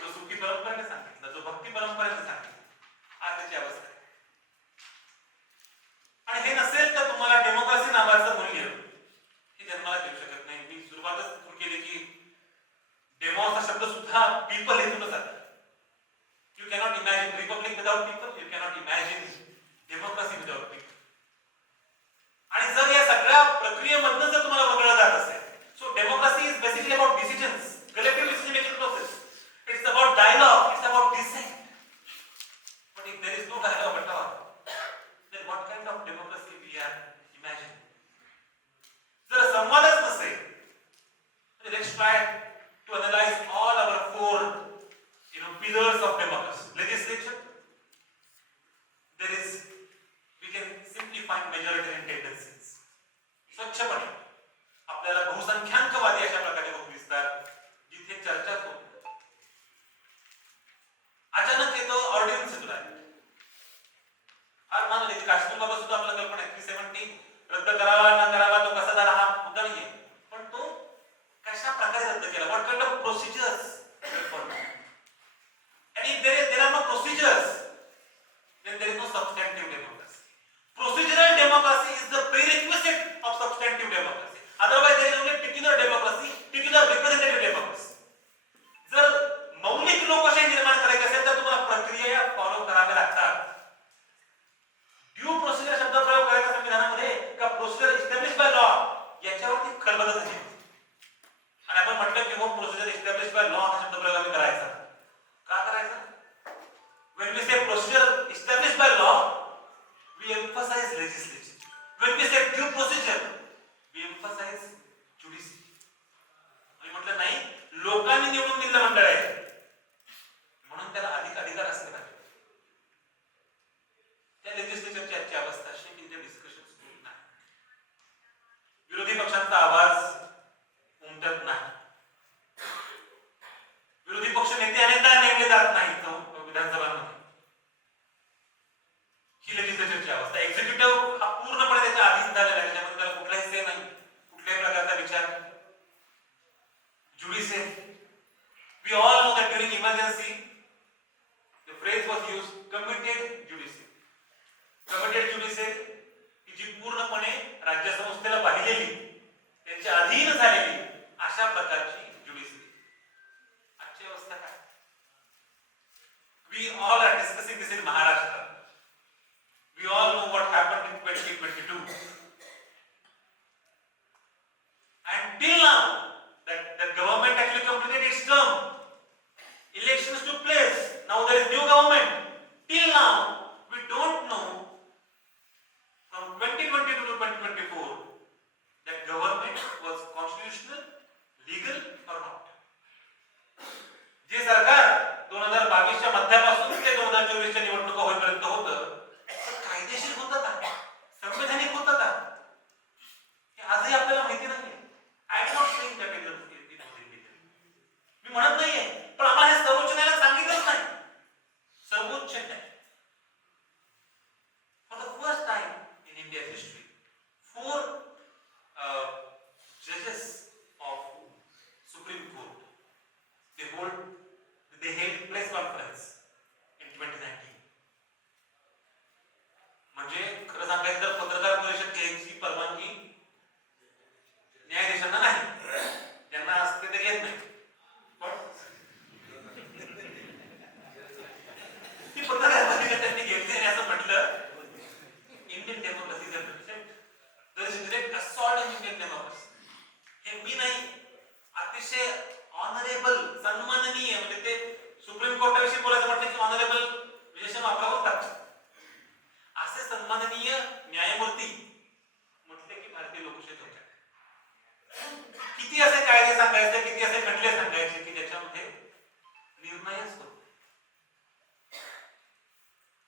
जो सुखी परंपरेने सांगितलं, जो भक्ती परंपरेने सांगितलं, आज त्याची अवस्था. आणि हे नसेल तर तुम्हाला डेमोक्रेसी people हेतूनच आहे. You cannot imagine republic without people. You cannot imagine democracy without people. आणि जर या सगळ्या प्रक्रियेमधनं जर तुम्हाला वगळलं जात असेल, so democracy is basically about decisions, collective decision making process. It's about dialogue. It's about dissent. But if there is no dialogue at all, then what kind of democracy we are imagining? जर संवादच नसेल, let's try to analyze all our four pillars of democracy. Legislature, there is, we can simply find majoritarian tendencies. स्वच्छपणे आपल्याला बहुसंख्याकवादी अशा प्रकारचे लोक दिसतात जिथे चर्चाच होत. अचानक येतो ऑर्डिनन्स येतो आहे. फार मान नाही, काश्मीर बाबत सुद्धा आपल्याला कल्पना आहे 370 रद्द करावा ना करावा तो कसा झाला हा मुद्दा नाहीये, पण तो कशा प्रकारे रद्द केला, what kind of procedures. And if there are no procedures, then there is no substantive democracy. Procedural democracy is the prerequisite of substantive democracy. Otherwise, there is only titular democracy, titular representative democracy. जर मौलिक लोकशाही निर्माण करायची असेल तर तुम्हाला प्रक्रिया फॉलो कराव्या लागतात. ड्यू प्रोसिजर शब्द प्रयोग करायचा संविधानामध्ये का प्रोसिजर इस्टॅब्लिश बाय लॉ याच्यावरती खलबत झाली. आणि आपण म्हटलं की हो प्रोसिजर इस्टॅब्लिश बाय लॉ हा शब्द प्रयोग आम्ही करायचा. का करायचा? When we say procedure established by law, we emphasize legislation. When we say due procedure, we emphasize judiciary. मी म्हटलं नाही, लोकांनी निवडून दिलेलं मंडळ आहे म्हणून त्याला अधिक अधिकार असले पाहिजे. त्या लेजिस्लेचरची आजची अवस्था अशी की ते डिस्कशन्स होत नाही. विरोधी पक्षांचा आवाज उमटत नाही. विरोधी पक्ष नेते अनेकदा नेमले जात नाहीत विधानसभांमध्ये. ही लेजिस्लेचरची अवस्था. एक्झिक्युटिव्ह हा पूर्णपणे त्याच्या अधीन झालेला आहे, त्यामध्ये त्याला कुठलाही से नाही, कुठल्याही प्रकारचा विचार. Judicial, we all know that during emergency the phrase was used, committed judicial. Committed judicial ही जी पूर्णपणे राज्य संस्थेला वाहिलेली, त्यांच्या अधीन झालेली अशा प्रकारची ज्युडिशियल. आजची अवस्था काय? We all are discussing this in Maharashtra. We all know what happened in 2022. And till now, that the government actually completed its term. Elections took place. Now there is new government. Till now, we don't know from 2022 to 2024 that government was constitutional, legal or not. जे सरकार 2022 च्या मध्यापासून ते 2024 च्या निवडणुका होईपर्यंत होतं, कायदेशीर होतं का, संवैधानिक होतं का, हे आजही आपल्याला माहिती नाही. I am not saying that it is me म्हणत नाहीये, पण आम्हाला हे सर्वोच्च न्यायालयाने सांगितलंच नाही. सर्वोच्च न्यायालय for the first time in India history 4 जजेस of supreme court they held press conference in 2019. म्हणजे खरं सांगायचं तर पत्रकार परिषद घ्यायची परवानगी न्यायाधीशांना नाही, ज्यांना असते ते घेत नाही. पण ती पत्रकार परिषद त्यांनी घेतली आणि असं म्हटलं Indian democracy is a there is direct assault on Indian democracy. हे मी नाही, अतिशय ऑनरेबल, सन्माननीय, म्हणजे ते सुप्रीम कोर्टाविषयी बोलायचं म्हटलं की ऑनरेबल विशेषण वापरावंच लागतं. असे सन्माननीय न्यायमूर्ती म्हटले की भारतीय लोकशाही होत्या. किती असे कायदे सांगायचे, किती असे खटले सांगायचे की ज्याच्यामध्ये निर्णयच होतो.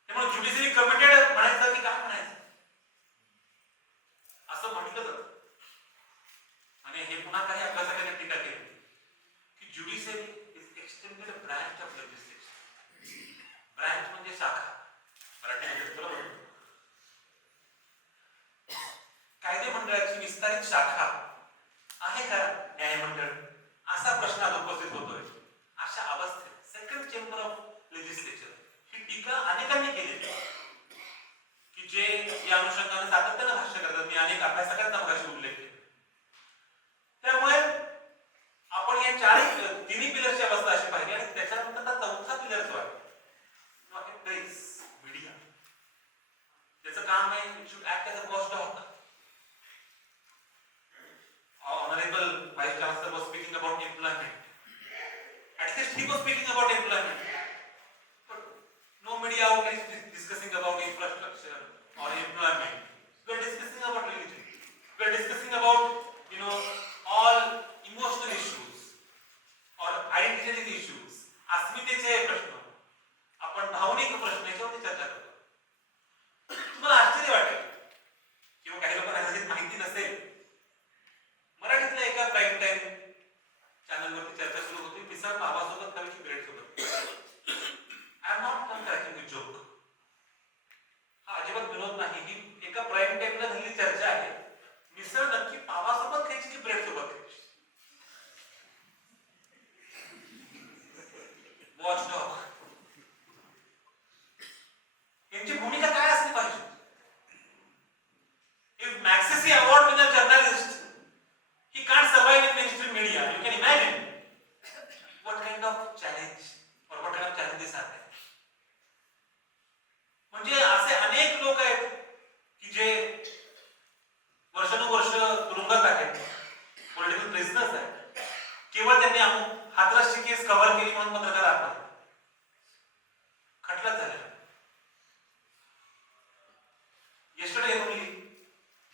त्यामुळे ज्युडिशरी कमिटेड म्हणायचं की काय म्हणायचं असं म्हटलं जातं. आणि हे पुन्हा काही अभ्यासकांनी टीका केली की judiciary is extended branch of legislation. Branch म्हणजे शाखा, मराठीमध्ये बरोबर. कायदे मंडळाची विस्तारित शाखा आहे का न्यायमंडळ, असा प्रश्न आज उपस्थित होतोय. अशा अवस्थेत सेकंड चेंबर ऑफ लेजिस्लेचर ही टीका अनेकांनी केली की जे या अनुषंगाने सातत्याने भाष्य करतात. मी अनेक अभ्यासकांचा मगाशी उल्लेख केला. त्यामुळे आपण या तिन्ही पिलरची अवस्था अशी पाहिली आणि Vice Chancellor was speaking about employment. At least he was speaking about employment. But no media outlet is discussing about infrastructure or employment. We are discussing about religion. We are discussing about, all emotional issues or identity issues. अस्मितेचे प्रश्न, आपण भावनिक प्रश्न याच्यावरती चर्चा करतो. तुम्हाला आश्चर्य वाटेल किंवा काही लोकांना ह्याची माहिती नसेल, मराठीतल्या एका प्राईम टाइम चॅनलवरती चर्चा सुरू होती मिसळ पावासोबत कवी ब्रेड सोबत. I am not cracking a joke. हा अजिबात विनोद नाही. ही एका प्राईम टाइमला झालेली चर्चा आहे. मिसळ नक्की पावासोबत खायची की ब्रेड सोबत खायची? वॉचडॉग यांची भूमिका काय असली पाहिजे? If Magsaysay award winner journalist he can't survive in mainstream media, you can imagine what kind of challenge or what kind of challenges are there. म्हणजे असे अनेक लोक आहेत की जे वर्षानुवर्ष तुरुंगात आहेत, पॉलिटिकल प्रिझनर्स आहेत, केवळ त्यांनी हाथरसची केस कव्हर केली म्हणून पत्रकार आत्महत्या. खटला झाला. Yesterday only,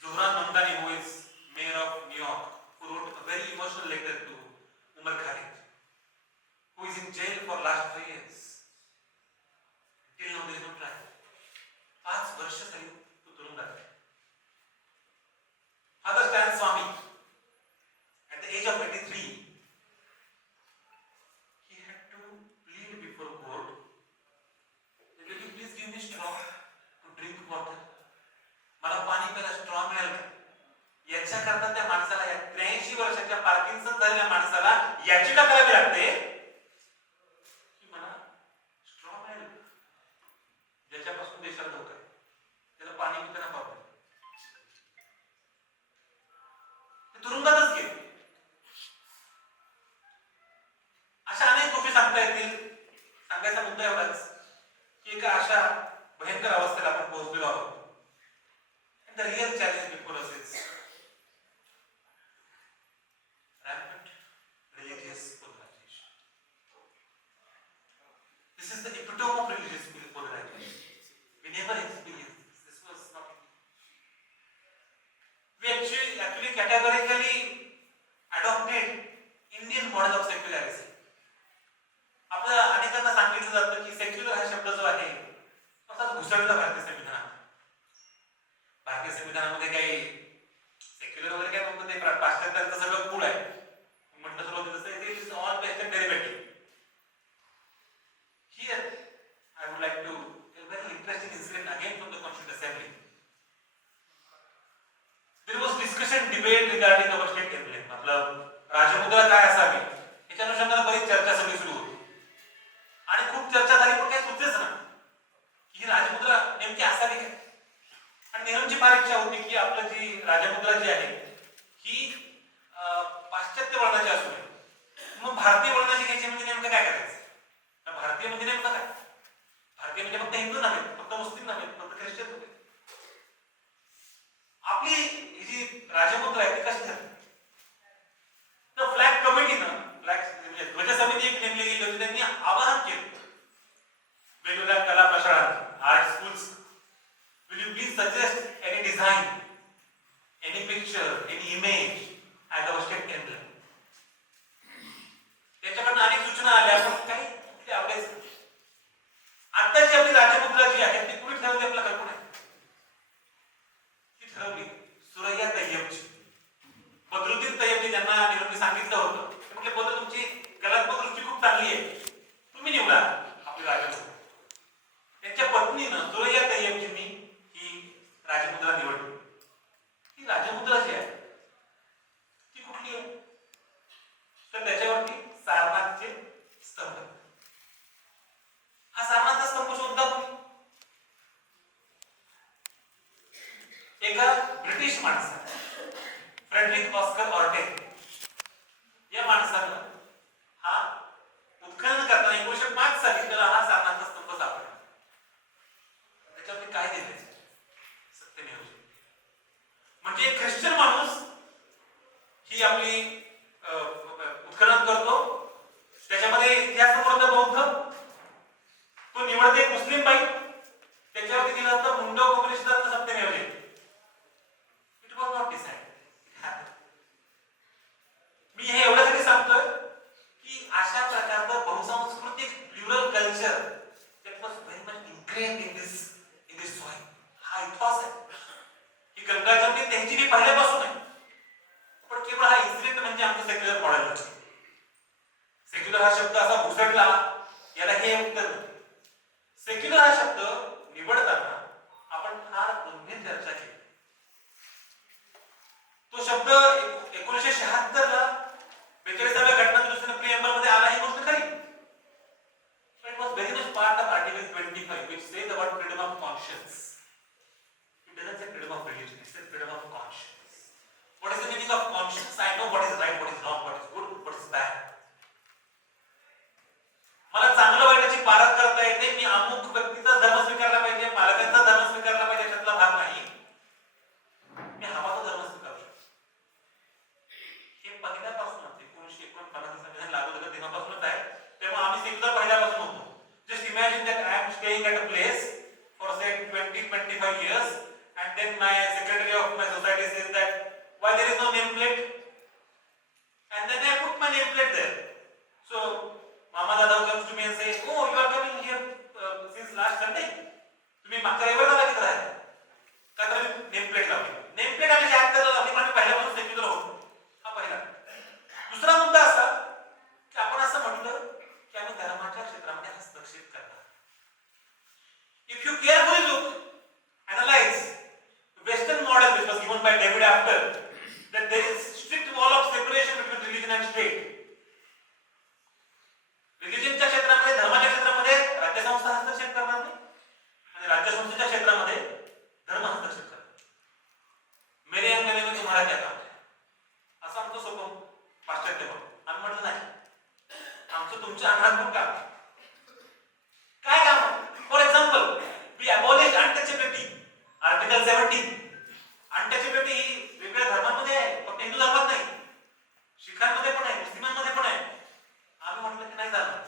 Zohran Mamdani, who is mayor of New York, who wrote a very emotional letter to Umar Khalid, who is in jail for last 5 years. Till now there is no trial. 5 वर्ष झाली तो तुरुंगात आहे. Father Stan Swami, at the age of 83, he had to plead before court. Will you please give me straw to drink water? मला पाणी प्यायला स्ट्रॉ मिळेल का? याच्याकरता त्या माणसाला, या 83 वर्षाच्या पार्किन्सन झालेल्या माणसाला याचिका करावी लागते की मला स्ट्रॉ मिळेल, ज्याच्यापासून देशाला धोका आहे, त्याला पाणी पिताना प्रॉब्लेम. ते तुरुंगातच गेले. अशा अनेक गोष्टी सांगता येतील. सांगायचा मुद्दा एवढाच की एका अशा भयंकर अवस्थेला आपण पोहोचलेलो आहोत. The real challenge before us is rampant religious polarization. This is the epitome of religious polarization. We never experienced this. This was not. We actually categorically adopted Indian model of secularism. आपल्या अनेकांना सांगितलं जातं की सेक्युलर हा शब्द जो आहे असाच घुसळला भारतीय संविधानात. भारतीय संविधानामध्ये काही सेक्युलर वगैरे काय म्हणतात ते पाश्चात्यांचं सगळं कूल आहे म्हटलं सुरुवातीला तसं it is all western derivative. Here I would like to a very interesting incident again from the Constituent Assembly. There was discussion debate regarding our state emblem. मतलब राजमुद्रा काय असावी याच्या अनुषंगाने बरीच चर्चा सगळी सुरू होती आणि खूप चर्चा झाली पण काही सुचेच ना की ही राजमुद्रा नेमकी असावी काय. आणि नेहरूंची फार इच्छा होती की आपलं जी राजमुद्रा जी आहे ही पाश्चात्य वळणाची असू नये. मग भारतीय वळणाची घ्यायची म्हणजे नेमकं काय करायचं? भारतीय म्हणजे नेमकं काय? भारतीय म्हणजे फक्त हिंदू नव्हे, फक्त मुस्लिम नव्हे, फक्त ख्रिश्चन नव्हे. आपली ही जी राजमुद्रा आहे ती कशी झाली? तर फ्लॅग कमिटीनं, म्हणजे ध्वज समिती एक नेमली गेली होती. त्यांनी आवाहन केलं वेगवेगळ्या कला प्रशाळांना, art schools, will you please suggest any design, any picture, any image as our state emblem? त्याच्याकडनं अनेक सूचना आल्या पण काही कुठली आवडेच. आत्ताची आपली राजमुद्रा जी आहे ती कुणी ठरवली आपल्याला कल्पना आहे? ती ठरवली सुरैया तय्यबची. बद्रुद्दीन तय्यबजी ज्यांना नेहरूंनी सांगितलं होतं ते म्हटले बद्र तुमची कलात्मक दृष्टी खूप चांगली आहे, तुम्ही निवडा आपली राजमुद्रा. त्यांच्या पत्नीनं सुरैया तय्यबजींनी राजमुद्रा निवडली. ही राजमुद्रा जी आहे ती कुठली आहे? तर त्याच्यावरती सारनाथचे स्तंभ. हा सारनाथचा स्तंभ शोधला तुम्ही? एका ब्रिटिश माणसाने, फ्रेडरिक ऑस्कर ऑर्टेग या माणसानं हा उत्खनन उत्खनन करतो, त्याच्यामध्ये इतिहास समोर बौद्ध, तो निवडते एक मुस्लिम बाई, त्याच्यावरती दिलं होतं मुंडक उपनिषदातलं सत्यमेव जयते. It was not decide. मी हे एवढ्यासाठी सांगतोय की अशा प्रकारचं बहुसांस्कृतिक plural culture that was very much ingrained in this soil. हा इतिहास आहे की गंगा जमनी त्यांची बी पहिल्यापासून आहे, पण केवळ हा इन्सिडेंट म्हणजे आमचं सेक्युलर मॉडेल होतं. सेक्युलर हा शब्द असा घुसटला, याला हे उत्तर नाही. सेक्युलर हा शब्द निवडताना आपण फार गंभीर चर्चा केली. तो शब्द 1976 ला 42व्या घटना दुरुस्तीने प्रिएम्बल मध्ये आला, ही गोष्ट खरी. It was very much part of Article 25, which says about freedom of conscience. It doesn't say freedom of religion, it says freedom of conscience. What is the meaning of conscience? I know what is right, what is wrong, what is good, what is bad. मला चांगलं वाईटाची पारख करता येते. मी अमुक व्यक्तीचा धर्म स्वीकारला पाहिजे, पालकांचा धर्म स्वीकारला पाहिजे, याच्यातला भाग नाही. मी हवा तो धर्म स्वीकारू शकतो. हे पहिल्यापासूनच 1949 संविधान लागू झालं तेव्हापासूनच आहे. तेव्हा आम्ही सेक्युलर पहिल्यापासून होतो. Just imagine that I am staying at a place for say 20-25 years and then my secretary of my society says that why there is no name plate, and then I put my name plate there. So Mama Dada comes to me and says, oh, you are coming here since last Sunday. तुम्ही मागच्या रविवारी आला किती राहिले का? तर नेम प्लेट लावली. नेम प्लेट आम्ही याद करतो, आम्ही पण पहिल्यापासून सेक्युलर होतो. हा पहिला. दुसरा मुद्दा असा की आपण असं म्हटलं की आम्ही धर्माच्या क्षेत्रामध्ये हस्तक्षेप करणार. If you carefully look, analyze the Western model which was given by David After, that there is strict wall of separation between religion and state. रिलिजनच्या क्षेत्रामध्ये, धर्माच्या क्षेत्रामध्ये राज्यसंस्था हस्तक्षेप करणार नाही आणि राज्यसंस्थेच्या क्षेत्रामध्ये धर्म हस्तक्षेप करणार. मेरे अंगणे में तुम्हारा क्या काम है, असं आमचं सोपं पाश्चात्य म्हणून. आम्ही म्हटलं नाही, आमचं तुमच्या अंगणात पण काम आहे. काय काम? For example, we abolish untouchability. Article 17. Untouchability ही वेगवेगळ्या धर्मांमध्ये आहे, फक्त हिंदू धर्मात नाही, शिखांमध्ये पण आहे, मुस्लिमांमध्ये पण आहे. आम्ही म्हटलं की नाही झालं.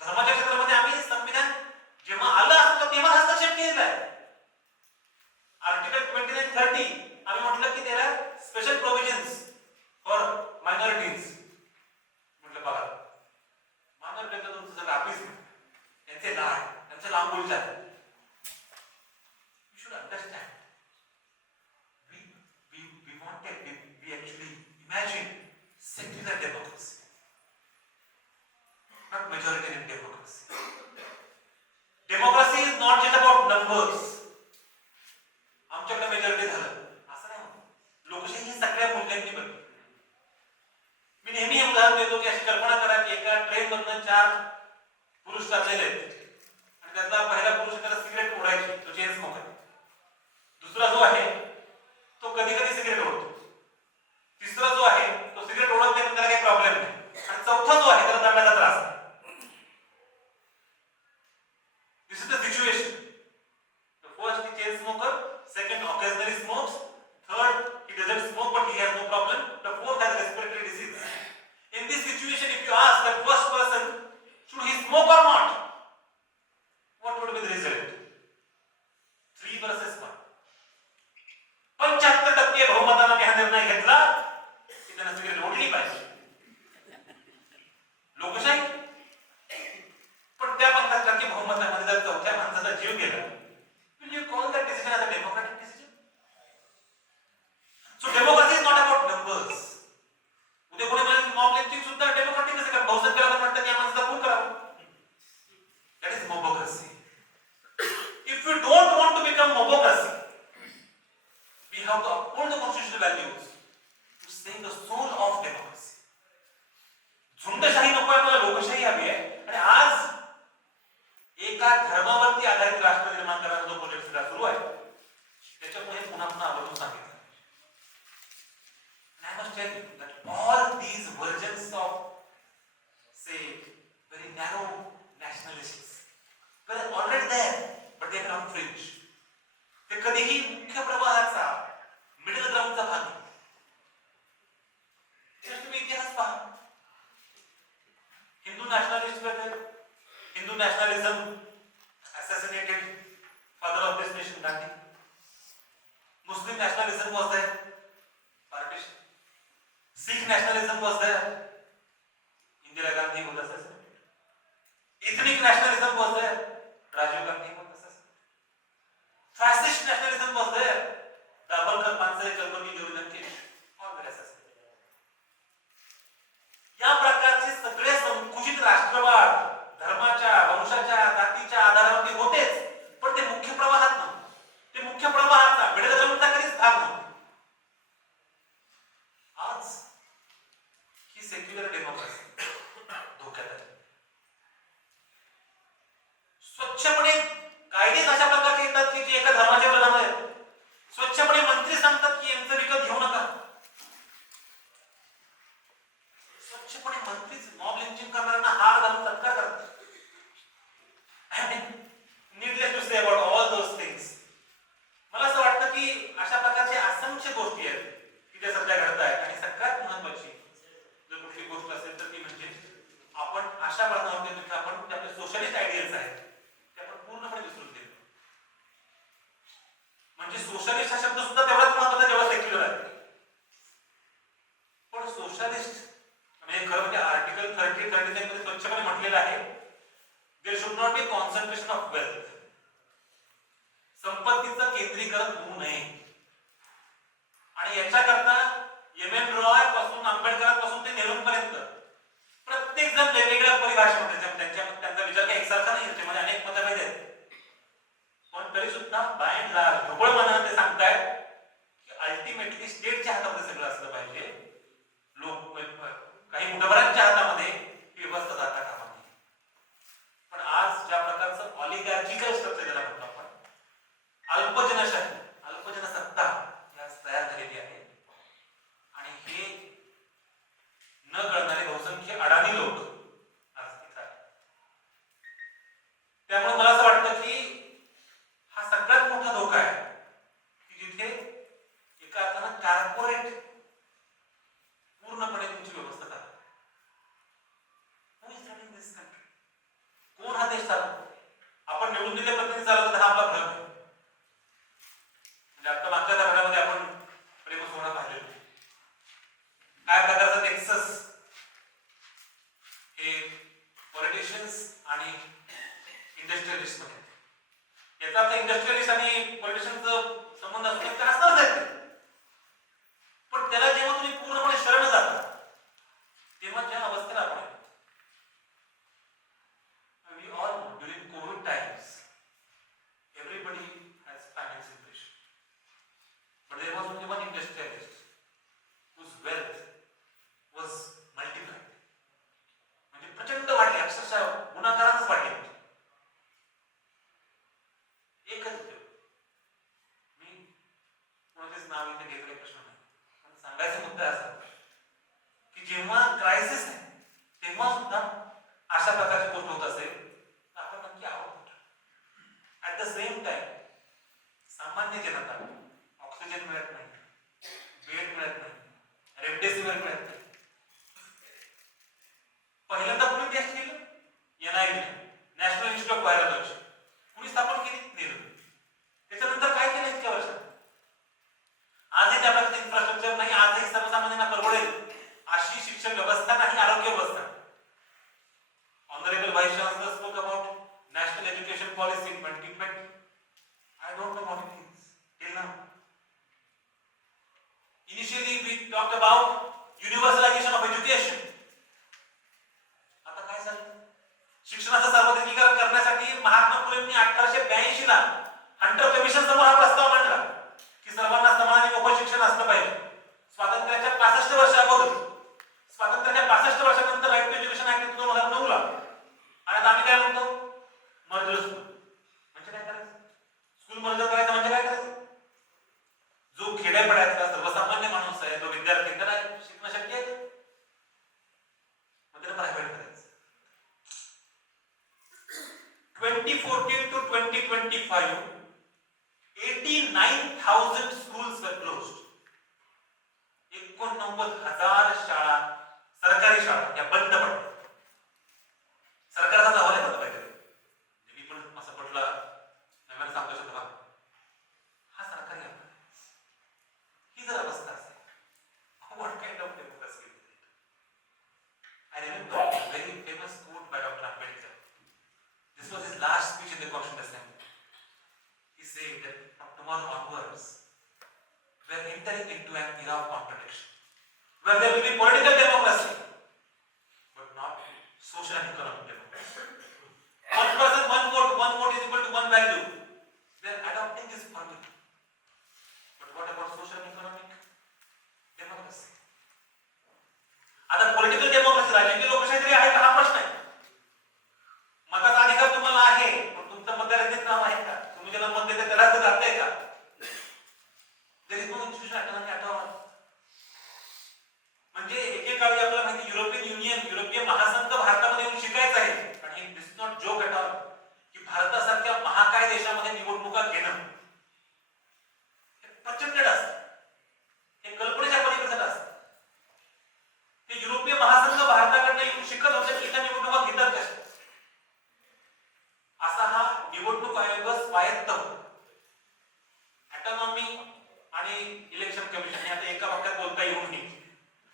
धर्माच्या क्षेत्रामध्ये आम्ही संविधान जेव्हा आलं असतं तेव्हा हस्तक्षेप केलेला आहे. आर्टिकल 29-30 आम्ही म्हटलं की त्याला स्पेशल प्रोव्हिजन्स फॉर मायनॉरिटीज. म्हटलं बघा, मायनॉरिटीचं तुमचं सगळं ऑफिस, त्यांचे लाड, त्यांचं लांबोलच्या. You should understand. we wanted, we actually imagine secular democracy, not majoritarian democracy. Democracy is not just about numbers. आमच्याकडे मेजॉरिटी झालं असं नाही. लोकशाही ही सगळ्या मूल्यांनी बनली. मी नेहमी हे उदाहरण देतो की अशी कल्पना करा की एका ट्रेन मधनं 4 पुरुष चाललेले आहेत आणि त्यातला पहिला पुरुष त्याला सिगरेट ओढायची, तो चेन स्मोकर. दुसरा जो आहे तो कधी कधी सिगरेट ओढतो. तिसरा जो आहे तो सिगरेट ओढत नाही, पण त्याला काही प्रॉब्लेम नाही. आणि चौथा जो आहे त्याला दम्याचा त्रास आहे. This is the situation. The first is chain smoker, second occasionally smokes, third he doesn't smoke but he has no problem, the fourth has respiratory disease. In this situation, if you ask that first person should he smoke or not, what would be the result? 3 versus 1. 75% बहुमताने मी हा निर्णय घेतला की त्याने सिगरेट ओढली पाहिजे. लोकशाही. पण त्या 50% बहुमतामध्ये जर चौथ्या माणसाचा जीव गेला, will you call that decision as a democratic decision? So democracy is not about numbers. उद्या कोणी म्हणाले मॉब लिंचिंग सुद्धा डेमोक्रॅटिक असेल का? बहुसंख्य लोकांना वाटतं की या माणसाचा खून करावा. That is mobocracy. If you don't want to become mobocracy, we have to uphold the constitutional values to save the soul of democracy. झुंडशाही नको आहे, मला लोकशाही हवी आहे. आणि आज एका धर्मावरती आधारित राष्ट्र निर्माण करण्याचा जो प्रोजेक्ट सगळा सुरू आहे त्याच्यामुळे पुन्हा पुन्हा आवर्जून सांगितलं. And I must tell you that all these versions of, say, very narrow nationalists were already there, but they were on fringe. ते कधीही मुख्य प्रवाहाचा, मिडल ग्राउंडचा भाग. हेच पहा. हिंदू नॅशनलिस्ट वेगळे, Hindu nationalism assassinated father of this nation Gandhi. Muslim nationalism was there, partition. Sikh nationalism was there, Indira Gandhi was assassinated. Ethnic nationalism was there, Rajiv Gandhi was assassinated. Fascist nationalism was there, Dabhalkar, Pansare, Kalburgi, Govindan Kesh, all were assassinated. या प्रकारचे सगळे संकुचित राष्ट्रवाद धर्माच्या, वंशाच्या, जातीच्या आधारावरती होतेच, पण ते मुख्य प्रवाहात नव्हते. ते मुख्य प्रवाहाचा मिडलचा कधीच भाग नव्हते. आज ही सेक्युलर डेमोक्रेसी धोक्यात आहे. स्वच्छपणे कायदेच अशा प्रकारचे येतात की जे एका धर्माचे प्रधान आहेत. स्वच्छपणे मंत्री सांगतात की यांचं विकत घेऊ नका. स्वच्छपणे मंत्रीच मॉब लिंचिंग करणाऱ्यांना हार घालून सत्कार करतात. Needless to say about all those things. मला असं वाटतं की अशा प्रकारचे असंख्य गोष्टी आहेत की त्या सध्या घडत आहेत आणि सगळ्यात महत्वाची जर कुठली गोष्ट असेल तर ती म्हणजे आपण अशा कारणावर येतो की आपण जे आपले सोशलिस्ट आयडियल्स आहेत ते आपण पूर्णपणे विसरून गेलो. म्हणजे सोशलिस्ट हा शब्द सुद्धा तेवढाच महत्वाचा जेव्हा सेक्युलर आहे. पण सोशलिस्ट म्हणजे खरं म्हणजे आर्टिकल 39 मध्ये स्वच्छपणे म्हटलेलं आहे there should not be concentration of wealth. संपत्तीचं केंद्रीकरण होऊ नये. आणि याच्याकरता एम रॉय पासून आंबेडकरांपासून ते नेहरूंपर्यंत प्रत्येक जण वेगवेगळ्या परिभाषेमध्ये त्यांचा विचार काही एकसारखा नाही. त्याच्यामध्ये अनेक मतभेद आहेत. पण तरी सुद्धा बाय अँड लार्ज ढोबळ मनाने ते सांगतायत की अल्टिमेटली स्टेटच्या हातामध्ये सगळं असलं पाहिजे. लोक काही मुठभरांच्या हातामध्ये ही व्यवस्था जाता कामा नये. पण आज ज्या प्रकारचं ऑलिगार्चिकल स्ट्रक्चर ज्याला म्हणतो आपण, अल्पजनशाही, अल्पजनसत्ता या तयार झालेली आहे. आणि हे न कळणारे बहुसंख्य अडाणी लोक आज तिथं आहेत. त्यामुळे मला असं वाटतं की हा सगळ्यात मोठा धोका आहे की जिथे एका अर्थानं कॉर्पोरेट पूर्णपणे तुमची व्यवस्था चालते. कोण हा देश चालवतो? आपण निवडून दिले प्रतिनिधी चालवतात हा आपला भ्रम आहे. म्हणजे आता मागच्या धरणामध्ये आपण प्रेम सोहळा पाहिलेला काय प्रकारचा नेक्सस हे पॉलिटिशियन्स आणि इंडस्ट्रियलिस्ट मध्ये. याचा अर्थ इंडस्ट्रियलिस्ट आणि पॉलिटिशियनचं संबंध असतो ते असणारच आहे. पण त्याला जेव्हा तुम्ही पूर्णपणे शरण जाता तेव्हा ज्या अवस्थेला आपण all during COVID times, everybody has financial pressure. But there was only one industrialist whose wealth was multiplied. म्हणजे प्रचंड वाढली, अक्षरशः गुणाकारातच वाढली. एकच उद्योग. मी कोणाचेच नाव इथे घेतले प्रश्न नाही. पण सांगायचा मुद्दा असा की जेव्हा क्रायसिस आहे तेव्हा सुद्धा अशा प्रकारची गोष्ट होत असेल आपण नक्की आहोत. ऍट द सेम टाइम सामान्य जनता ऑक्सिजन मिळत नाही, बेड मिळत नाही, रेमडेसिवीर मिळत नाही. पहिल्यांदा कुणी टेस्ट केलं? NIV, national institute of virology. कुणी स्थापन केली? नेहरू. त्याच्यानंतर काय केलं इतक्या वर्षात? आजही त्या प्रकारचे इन्फ्रास्ट्रक्चर नाही. आजही सर्वसामान्यांना परवडेल अशी शिक्षण व्यवस्था नाही, आरोग्य व्यवस्था. Honorable Vice Chancellor spoke about National Education Policy in 2020. I don't know what it is till now. Initially we talked about universalization of education. आता काय झालं? शिक्षणाचं सार्वत्रिकीकरण करण्यासाठी महात्मा फुलेंनी 1882 ला हंटर कमिशन समोर हा प्रस्ताव मांडला की सर्वांना समान आणि मोफत शिक्षण असलं पाहिजे. स्वातंत्र्याच्या 65 वर्ष अगोदर, स्वातंत्र्याच्या 65 वर्षानंतर राईट टू एज्युकेशन ऍक्ट 2009 ला. आणि आता आम्ही काय म्हणतो? Merger school. म्हणजे काय करायचं? स्कूल मर्जर करायचं म्हणजे काय करायचं? जो खेड्यापाड्यातला सर्वसामान्य माणूस आहे, जो विद्यार्थी, त्याला शिकणं शक्य आहे, मग त्याला प्रायव्हेट करायचं. 2014 to 2025 89,000 schools were closed. 89,000 शाळा where there will be political democracy, but not social and economic democracy. One person, one vote is equal to one value. They are adopting this formula. But what about social and economic democracy? आता पॉलिटिकल डेमोक्रेसी राजकीय लोकशाही तरी आहे का हा प्रश्न आहे. मताचा अधिकार तुम्हाला आहे, पण तुमचं मतदारांचे नाव आहे का? तुम्ही ज्याला मत देता त्याला जातंय का? तरी तो इन्स्टिट्यूशन अटॉनॉमी अटॉनॉमी म्हणजे एकेकाळी आपल्याला माहिती युरोपियन युनियन, युरोपीय महासंघ भारतामध्ये येऊन शिकायचं आहे. आणि this is not joke at all की भारतासारख्या महाकाय देशामध्ये निवडणुका घेणं प्रचंड असतं. हे कल्पनेच्या पलीकडचं असतं. ते युरोपीय महासंघ भारताकडनं येऊन शिकत होते की इथं निवडणुका घेतात कशा. असा हा निवडणूक आयोग स्वायत्त ऑटोनॉमी आणि इलेक्शन कमिशन आता एका वाक्यात बोलता येऊ नये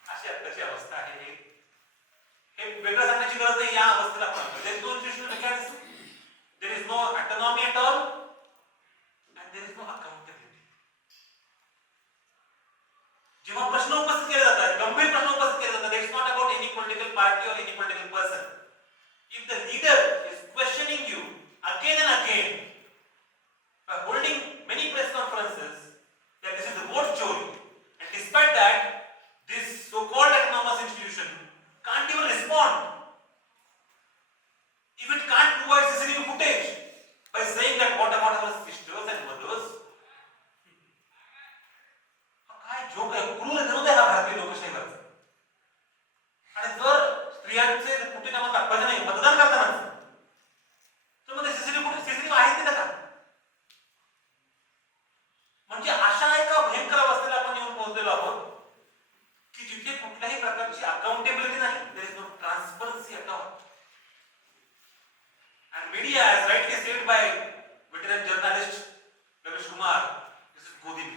अशी आताची अवस्था आहे. हे वेगळं सांगण्याची गरज नाही. या अवस्थेला आपण there is no institutional mechanism, there is no autonomy at all and there is no accountability. जेव्हा प्रश्न उपस्थित केले जातात, गंभीर प्रश्न उपस्थित केले जातात, it's not about any political party or any political person. If the leader is questioning you again and again by holding many press conferences that this is a vote chori, and despite that this so-called autonomous institution can't even respond. If it can't provide CCTV footage by saying that what about our sisters and mothers, काय जोक आहे, क्रूर विरोध आहे हा भारतीय लोकशाहीवरचा. आणि जर स्त्रियांचे फुटेज आम्हाला दाखवायचे नाही मतदान करताना तर मग सीसीटीव्ही आहेत तिथे का? म्हणजे अशा एका भयंकर अवस्थेला आपण येऊन पोहोचलेलो आहोत की जिथे कुठल्याही प्रकारची अकाउंटेबिलिटी नाही. There is no transparency at all. And media as rightly said by veteran journalist Ramesh Kumar, this is गोदीबी,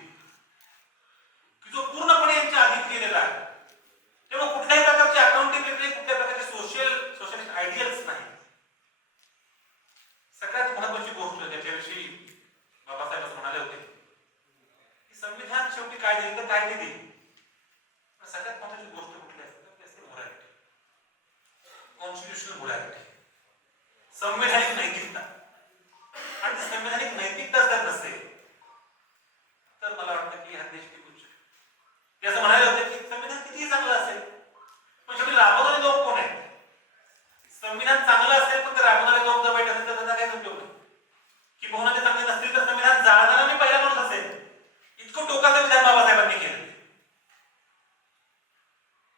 की जो पूर्णपणे यांच्या अधीन केलेला आहे. तेव्हा कुठल्याही प्रकारची अकाउंटेबिलिटी, कुठल्या प्रकारचे सोशलिस्ट आयडियल्स नाही. सगळ्यात महत्वाची गोष्ट ज्याच्याविषयी बाबासाहेब असं म्हणाले होते की संविधान शेवटी काय देईल तर काय नाही देईल, पण सगळ्यात महत्वाची गोष्ट कुठली असते मोरॅलिटी, कॉन्स्टिट्यूशनल मोरॅलिटी, संवैधानिक नैतिकता. आणि ती संवैधानिक नैतिकता जर नसेल तर मला वाटतं की हा देश टिकू शकतो. ते असं म्हणाले होते की संविधान कितीही चांगलं असेल पण शेवटी राबवणारे लोक कोण आहेत? संविधान चांगलं असेल पण ते राबवणारे लोक जर वाईट असेल तर त्याचा काहीच उपयोग नाही. की बहुना ते चांगले नसतील तर संविधान जाळणारा मी पहिला माणूस असेल. इतकं टोकाचं विधान बाबासाहेबांनी केलं.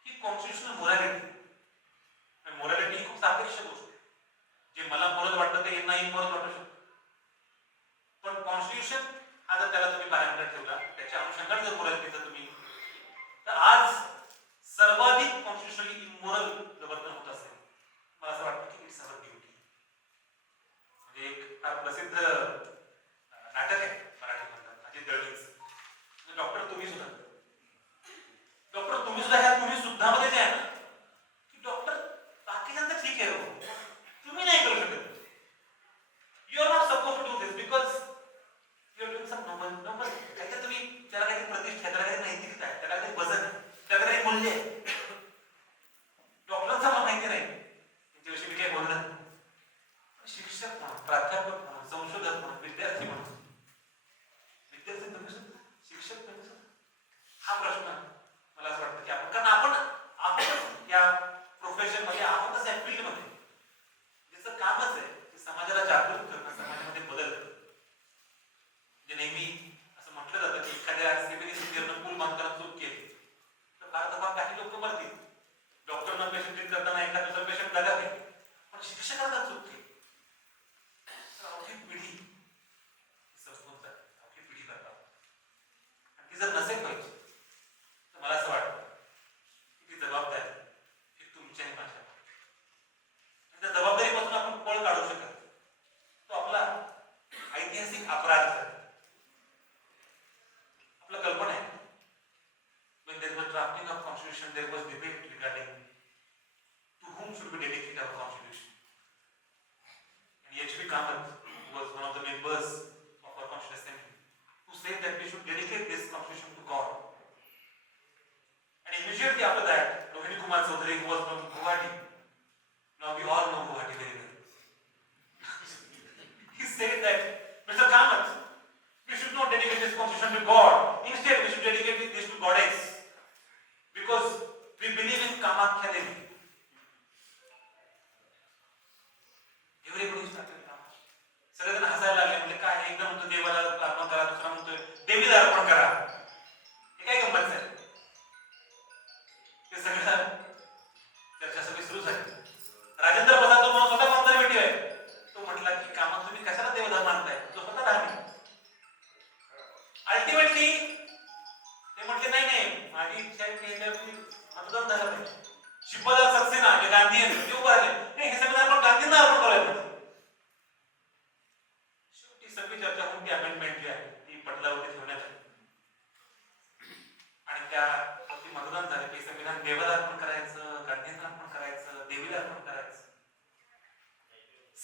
ही कॉन्स्टिट्यूशनल मोरॅलिटी. मोरॅलिटी ही खूप सापेक्ष गोष्ट आहे. जे मला मोरल वाटतं ते यांना इमोरल वाटू शकतं. पण कॉन्स्टिट्यूशन हा जर त्याला तुम्ही पॅरामीटर ठेवला, त्याच्या अनुषंगाने जर मोरॅलिटीचं तुम्ही, तर आज सर्वाधिक कॉन्स्टिट्यूशनली इमोरल जर वर्तन होत असेल मला असं वाटतं की इट्स अवर ड्युटी. म्हणजे एक फार प्रसिद्ध नाटक आहे मराठीमधलं अजित दळवींचं, डॉक्टर तुम्ही सुद्धा. डॉक्टर तुम्ही सुद्धा ह्या तुम्ही सुद्धा मध्ये जे आहे ना की डॉक्टर बाकीच्यांचं ठीक आहे हो, तुम्ही नाही करू शकत. You are not suppose to do this because you are doing some normal काहीतरी तुम्ही त्याला काहीतरी प्रतिष्ठा आहे, त्याला काहीतरी नैतिकता आहे, त्याला काहीतरी वजन आहे, त्याला काहीतरी मूल्य आहे. डॉक्टरांचा मला माहिती नाही त्याच्याविषयी मी काही बोलणार. शिक्षक म्हणून, प्राध्यापक म्हणून, संशोधक म्हणून, विद्यार्थी म्हणून, विद्यार्थी तुम्ही सुद्धा, शिक्षक तुम्ही सुद्धा, हा प्रश्न मला असं वाटतं की आपण, कारण आपण आहोत या प्रोफेशन मध्ये, आहोतच या फील्ड मध्ये, ज्याचं कामच आहे की समाजाला जागृत करणं, समाजामध्ये बदल करणं. म्हणजे नेहमी असं म्हटलं जातं की एखाद्या सिव्हिल इंजिनियरनं पूल बांधताना चूक केली तर भारतात काही लोक मरतील. डॉक्टरना पेशंट ट्रीट करताना एखादा दुसरा पेशंट जगावे, पण शिक्षकांना चूक केली तर अवघी पिढी संपून जाते, अवघी पिढी करतात. आणि ती जर नसेल पाहिजे तर मला असं वाटतं की ती जबाबदारी ही तुमच्या आणि माझ्या. त्या जबाबदारीपासून आपण पळ काढू शकत, तो आपला ऐतिहासिक अपराध आहे. आपला कल्पना आहे when there was drafting of constitution there was debate regarding to whom should be dedicated our constitution, and H.B. Kamath, who was one of the members of our Constitutional Assembly, who said that we should dedicate this constitution to God, and immediately Kumar Chaudhary, who was from Guwahati. Now we all know Guwahati very well. He said that, Mr. Kamath, we should not dedicate this constitution to God. Instead, we should dedicate this to goddess. Because we believe in Kamakhya Devi. Everybody started laughing. सगळेजण हसायला लागले. म्हणजे काय एकदम म्हणतो देवाला अर्पण करा, दुसरा म्हणतोय देवीला अर्पण करा. हे काय गंमत आहे? ते सगळं चर्चा सगळी सुरू झाली. राजेंद्र प्रसाद तो स्वतः कॉन्झर्वेटिव्ह आहे. तो म्हटला की कामात तुम्ही कशाला देवधर्म मानताय? तो स्वतः धार्मिक. अल्टिमेटली ते म्हटले नाही माझी इच्छा आहे की मतदान झालं पाहिजे. शिवपाल सक्सेना जे गांधी आहेत ते उभं राहिले. नाही हे संविधान आपण गांधींना अर्पण करायला. शेवटी सगळी चर्चा होऊन ती अमेंडमेंट जी आहे ती पटलावरती ठेवण्यात आली आणि त्यावरती मतदान झाले की संविधान देवाला अर्पण करायचं, गांधींना अर्पण करायचं, देवीला अर्पण करायचं.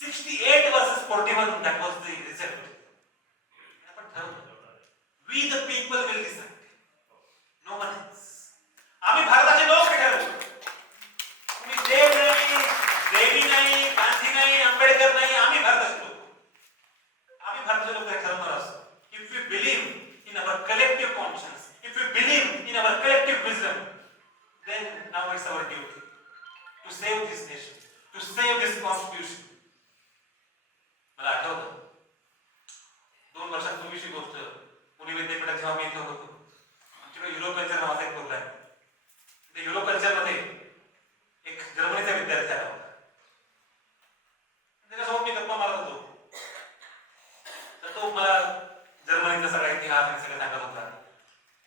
68 versus 41, that was the result. आपण ठरवलं we the people will decide, no one else. आम्ही भारताचे लोक ठरवू. तुम्ही देव नाही, देवी नाही, गांधी नाही, आंबेडकर नाही, आम्ही भारताचे लोक. आम्ही भारताचे लोक हे ठरवणार असतो. If we believe in our collective conscience, if we believe in our collective wisdom, then now it's our duty to save this nation, to save this constitution. मला आठवतं 2 वर्षांपूर्वीची गोष्ट. पुणे विद्यापीठात जेव्हा मी इथं होतो, आमच्याकडे युरो कल्चर नावाचा एक प्रोग्राम. त्या युरो कल्चरमध्ये एक जर्मनीचा विद्यार्थी आला होता. त्याच्यासोबत मी गप्पा मारत होतो. तर तो मला जर्मनीचा सगळा इतिहास आणि सगळं सांगत होता.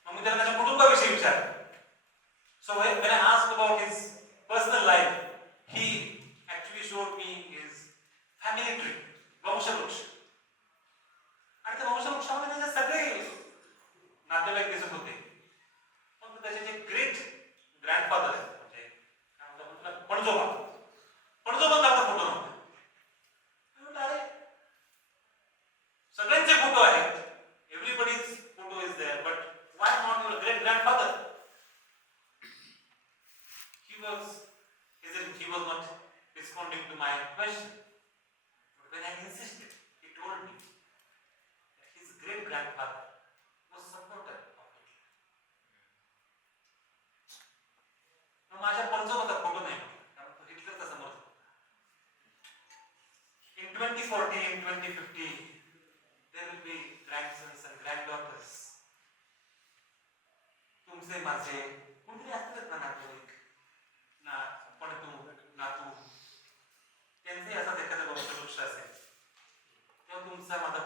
मग मी त्याला त्याच्या कुटुंबाविषयी विचारलं. So when I asked about his personal life, he actually showed me his family tree, वंशवृक्ष. आणि त्या वंशवृक्षामध्ये त्याचे सगळे नातेवाईक दिसत होते. पण त्याचे जे ग्रेट ग्रँडफादर आहेत म्हणजे काय म्हणतात आपण पणजोबा, पणजोबांचा फोटो नव्हता. अरे सगळ्यांचे फोटो आहेत, everybody's photo is there, but why not your great grandfather? He was not responding to my question. But when I insisted, he told me that his great grandfather was supporter of Hitler. माझ्या पणजोबाचा फोटो नाही कारण तो हिटलरचा समर्थक होता. In 2040, in 2050, there will be grandsons and granddaughters. तुमचे माझे कुठे असतात ना नातेवाईक ना पण तू नातू त्यांचे असाच एखादा वंशवृक्ष असेल तेव्हा तुमचा माझा